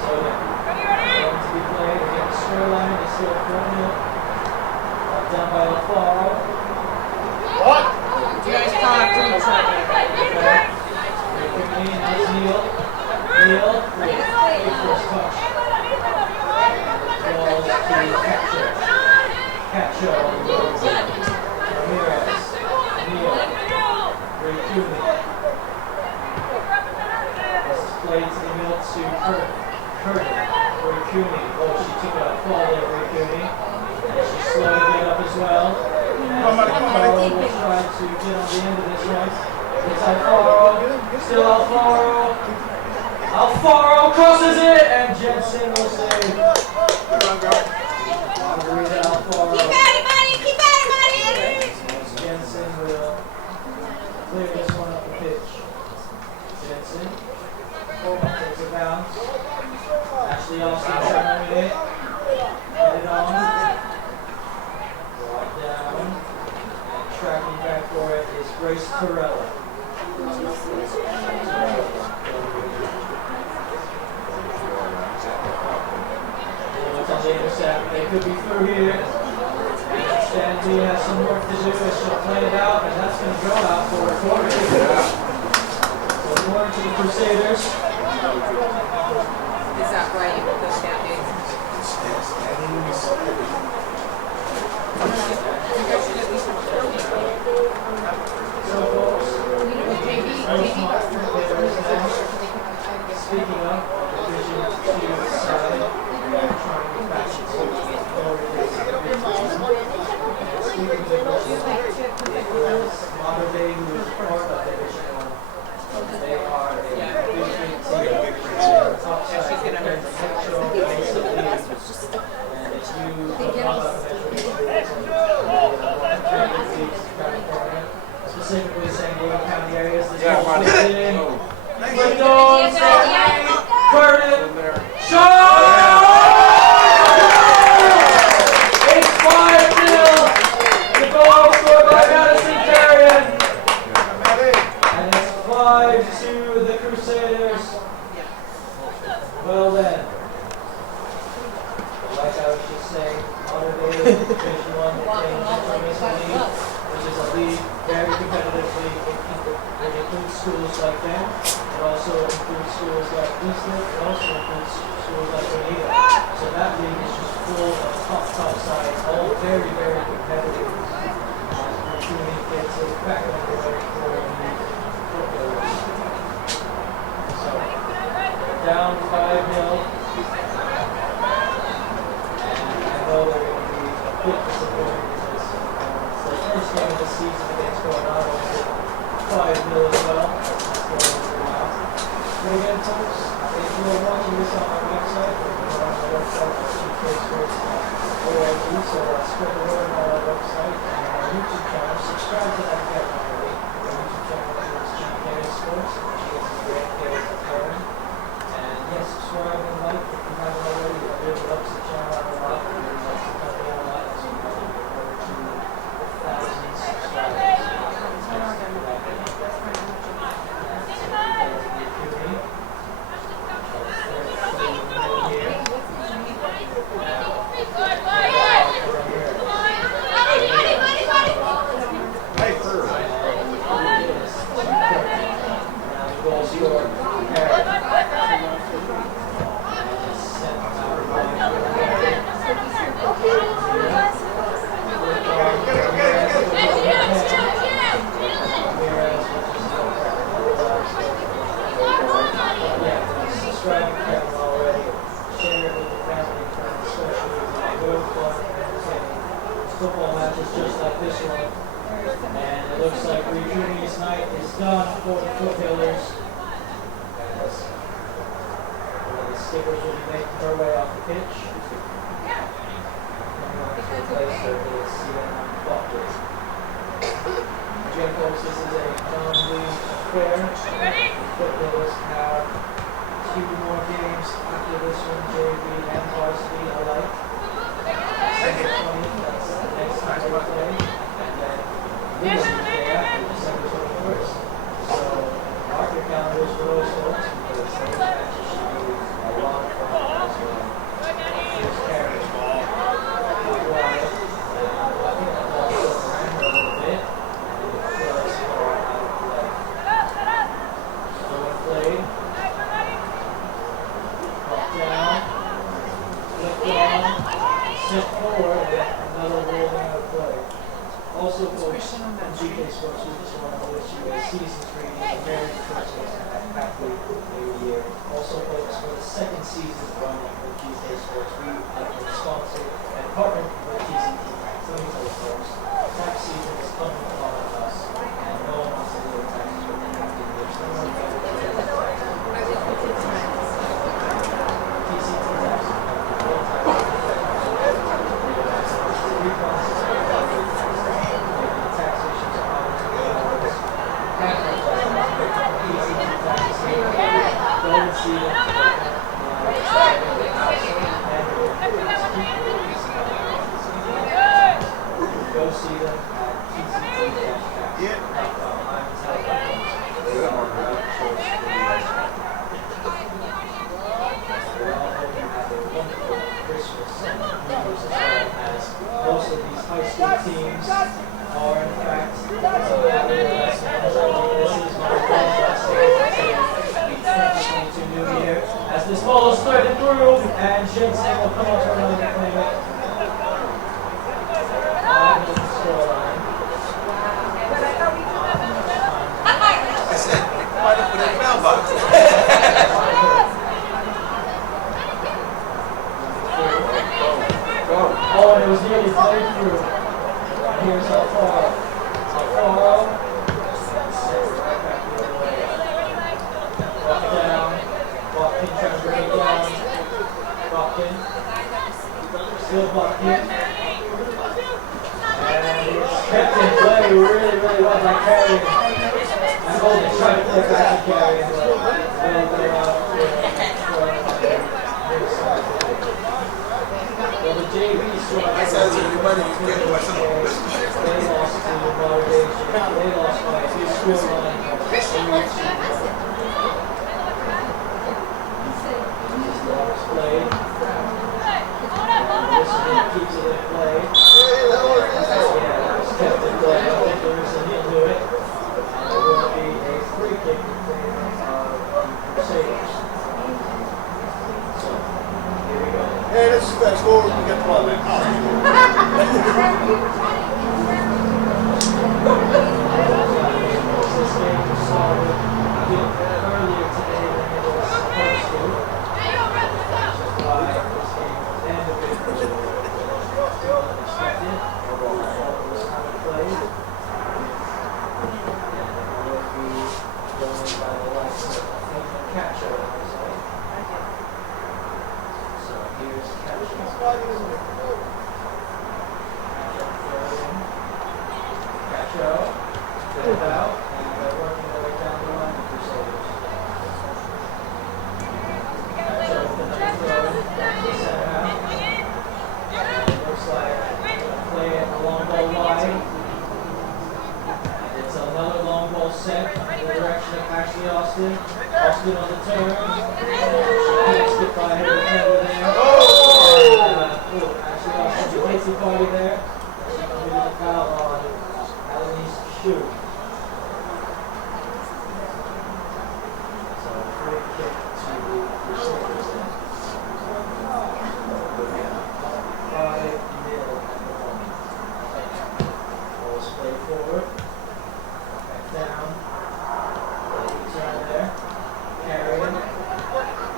So going to be played against the scoreline, it's still 4-0. Down by Alfaro. What? You guys talk to each other. That's Neil. Neil, great first touch. Ball to Catcher. Catcher on the road. Ramirez. Neil. Great Cooney. This is played to the middle to Kurt. Great Cooney. Oh, she took a fall there, Great Cooney. She's slow to get up as well. Alfaro will try to get on the end of this one. It's Alfaro. Still Alfaro. Alfaro crosses it, and Jensen will save. Margarita Alfaro. Keep at it, buddy! Keep at it, buddy! Jensen will clear this one up the pitch. Jensen. Takes it down. Ashley Austin trying to win it. Get it on. Brought down. And tracking back for it is Grace Torella. What's on the intercept? They could be through here. Stanley has some work to do as she'll play it out, and that's going to go out for a corner. So corner to the Crusaders. Is that right? You put those down, Dave? So folks, Grossmont Foothillers now. Speaking of Division 2 side, they're trying to back it to Speaking of Grossmont, it was Marter, who is part of Division 1. They are a big team. Top side compared to Metro, basically. And if you don't know about Metro, specifically San Diego County areas, this ball flips in. Flipped on, Curtin, shot! It's 5-0. The goal scored by Madison Carrion. And it's 5-2 the Crusaders. Well then, like I was just saying, Marter Division 1 became Metro Mason League, which is a league, very competitive league. It includes schools like them. It also includes schools like Easton. It also includes schools like Bonita. So that league is just full of top sides, all very, very competitive. Recruiting gets it back underway for the Foothillers. So down 5-0. And I know they're going to be a bit disappointed because it's the first game of the season against Coronado. 5-0 as well. But again, folks, if you're watching this on our website, we're on our website at Cif-Sds.org, so spread the word on our website and our YouTube channel. Subscribe to that if you haven't already. Our YouTube channel is Cif-Sds Sports, which is great days of Karen. And yes, subscribe and like if you haven't already. It really helps the channel out a lot. It really helps the company out a lot. So we're looking forward to 1,000 subscribers. Football matches just like this one, and it looks like recruiting night is done for the Foothillers. As the Skippers will be making their way off the pitch. Again, folks, this is a non-league affair. Foothillers have 2 more games after this one, JV and Varsity alike. That's the next time we play, and then Cif-Sds Sports we just want to wish you a season 3 a Merry Christmas and a Happy New Year. Also, folks, for the second season running with Cif-Sds Sports, we have been sponsored and partnered with TCT Tax. Let me tell you, folks, tax season is coming upon us, and no one wants to do a tax for the happy New Year. So no one can do a tax. TCT Tax. Go see them at tct-tax.com. As most of these high school teams are in fact this is my last the 2022 new year as this ball is threaded through and Jensen will come up for another play. 5 minutes scoreline. I said, why did I put it in the mailbox? Oh, and it was nearly played through. And here's Alfaro. Alfaro. Right back the other way. Walk down. Walk in, trying to bring it down. Walk in. Still blocked in. And it's kept in play really, really well by Carey. And Golden trying to play back to Carey. Well, the JV I said, is there anybody you get what's on the list? They lost to the motivation. They lost by a few scoreline. This is played. And this one keeps it in play. Yeah, that was kept in play. I think there is a hit to it. And it will be a free kick in favor of the Crusaders. So, here we go. Hey, this is fast forward. We get the ball, man. This game was started a bit earlier today than it was supposed to. Which is why this game ended a bit unexpected. The ball was kind of played. And it will be going by the likes of catcher. So here's catcher. Cacho, get it out, and they're working their way down the line, the Crusaders. Cacho with another throw, back to the center half. And it looks like they're going to play it a long ball wide. And it's another long ball set in the direction of Ashley Austin. Austin on the turn. She can't skip by her defender there. Ashley Austin, she takes the party there. She committed a foul on Shoot. So free kick to the Crusaders then. 5-0 at the moment. Ball's played forward. Back down. Return there. Carrying.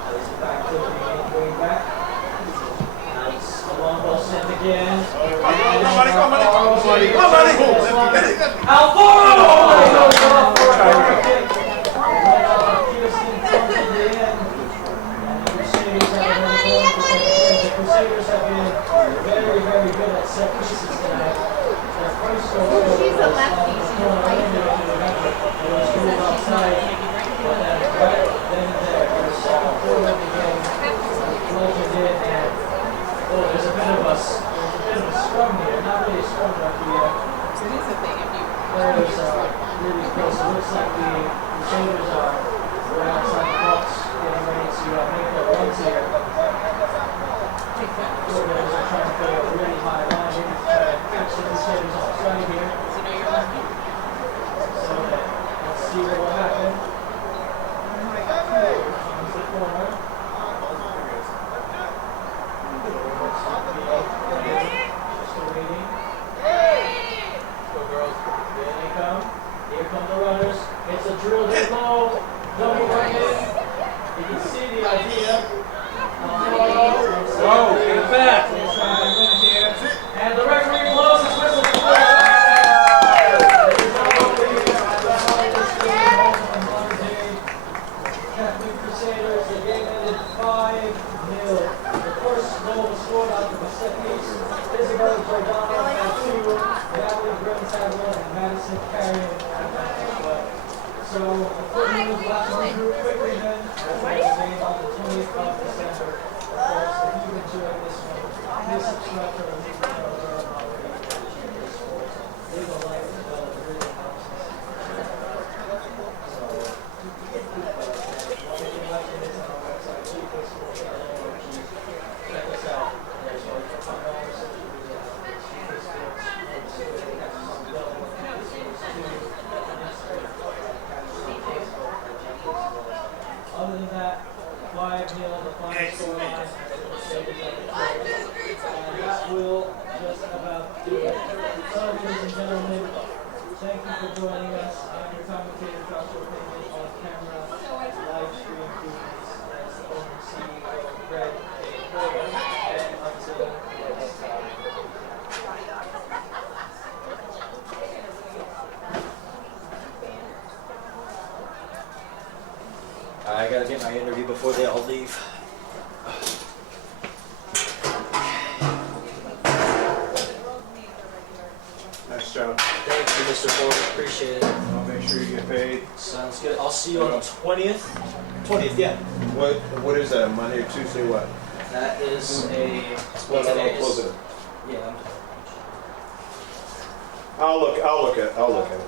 Plays it back to the wing back. Now it's a long ball sent again. Alfaro! Goes off for a corner kick. Kirsten comes to the end. And the Crusaders have been very, very good at set pieces tonight. Their first goal was She's a lefty. it was ruled offside. But then right then and there, the second quarter of the game, bludgeoned in and there's a bit of a scrum here. Not really a scrum, but players are really close. It looks like the Crusaders are right outside the box, getting ready to make their runs here. Foothillers are trying to play a really high line here to try to catch the Crusaders offside here. So let's see what will happen. Comes the corner. Just waiting. Go girls. drilled it low, double right in. You can see the idea. Whoa, get it back. And the referee blows his whistle for the Catholic Crusaders. The game ended 5-0. The first goal was scored out of a set piece. Isabella Giordano had 2, Natalie Grimtagler and Madison Carrion had 1 as well. So the Foothillers last through quickly then, as they made on the 20th of December. Of course, if you enjoyed this one, please subscribe to our YouTube channel where I'm already watching this sport. Leave a like as well, it really helps us. So, all the election is on our website, Cif-Sds.org. Check us out. There's all your fun all our social media outlets, Cif-Sds, we have some Delaware Cif-Sds too, on Instagram, Facebook, other than that, 5-0, the final scoreline, and that will just about do it. So, ladies and gentlemen, thank you for joining us. I'm your commentator, Joshua Payton, on camera, live stream duties as the owner CEO, Greg Porter, and until next time. I gotta get my interview before they all leave. Nice job. Thank you, Mr. Porter. Appreciate it. I'll make sure you get paid. Sounds good. I'll see you on the 20th. 20th, yeah. What is that? Monday or Tuesday? What? That is a. Well, today I'll close is- it. Yeah. I'll look at it.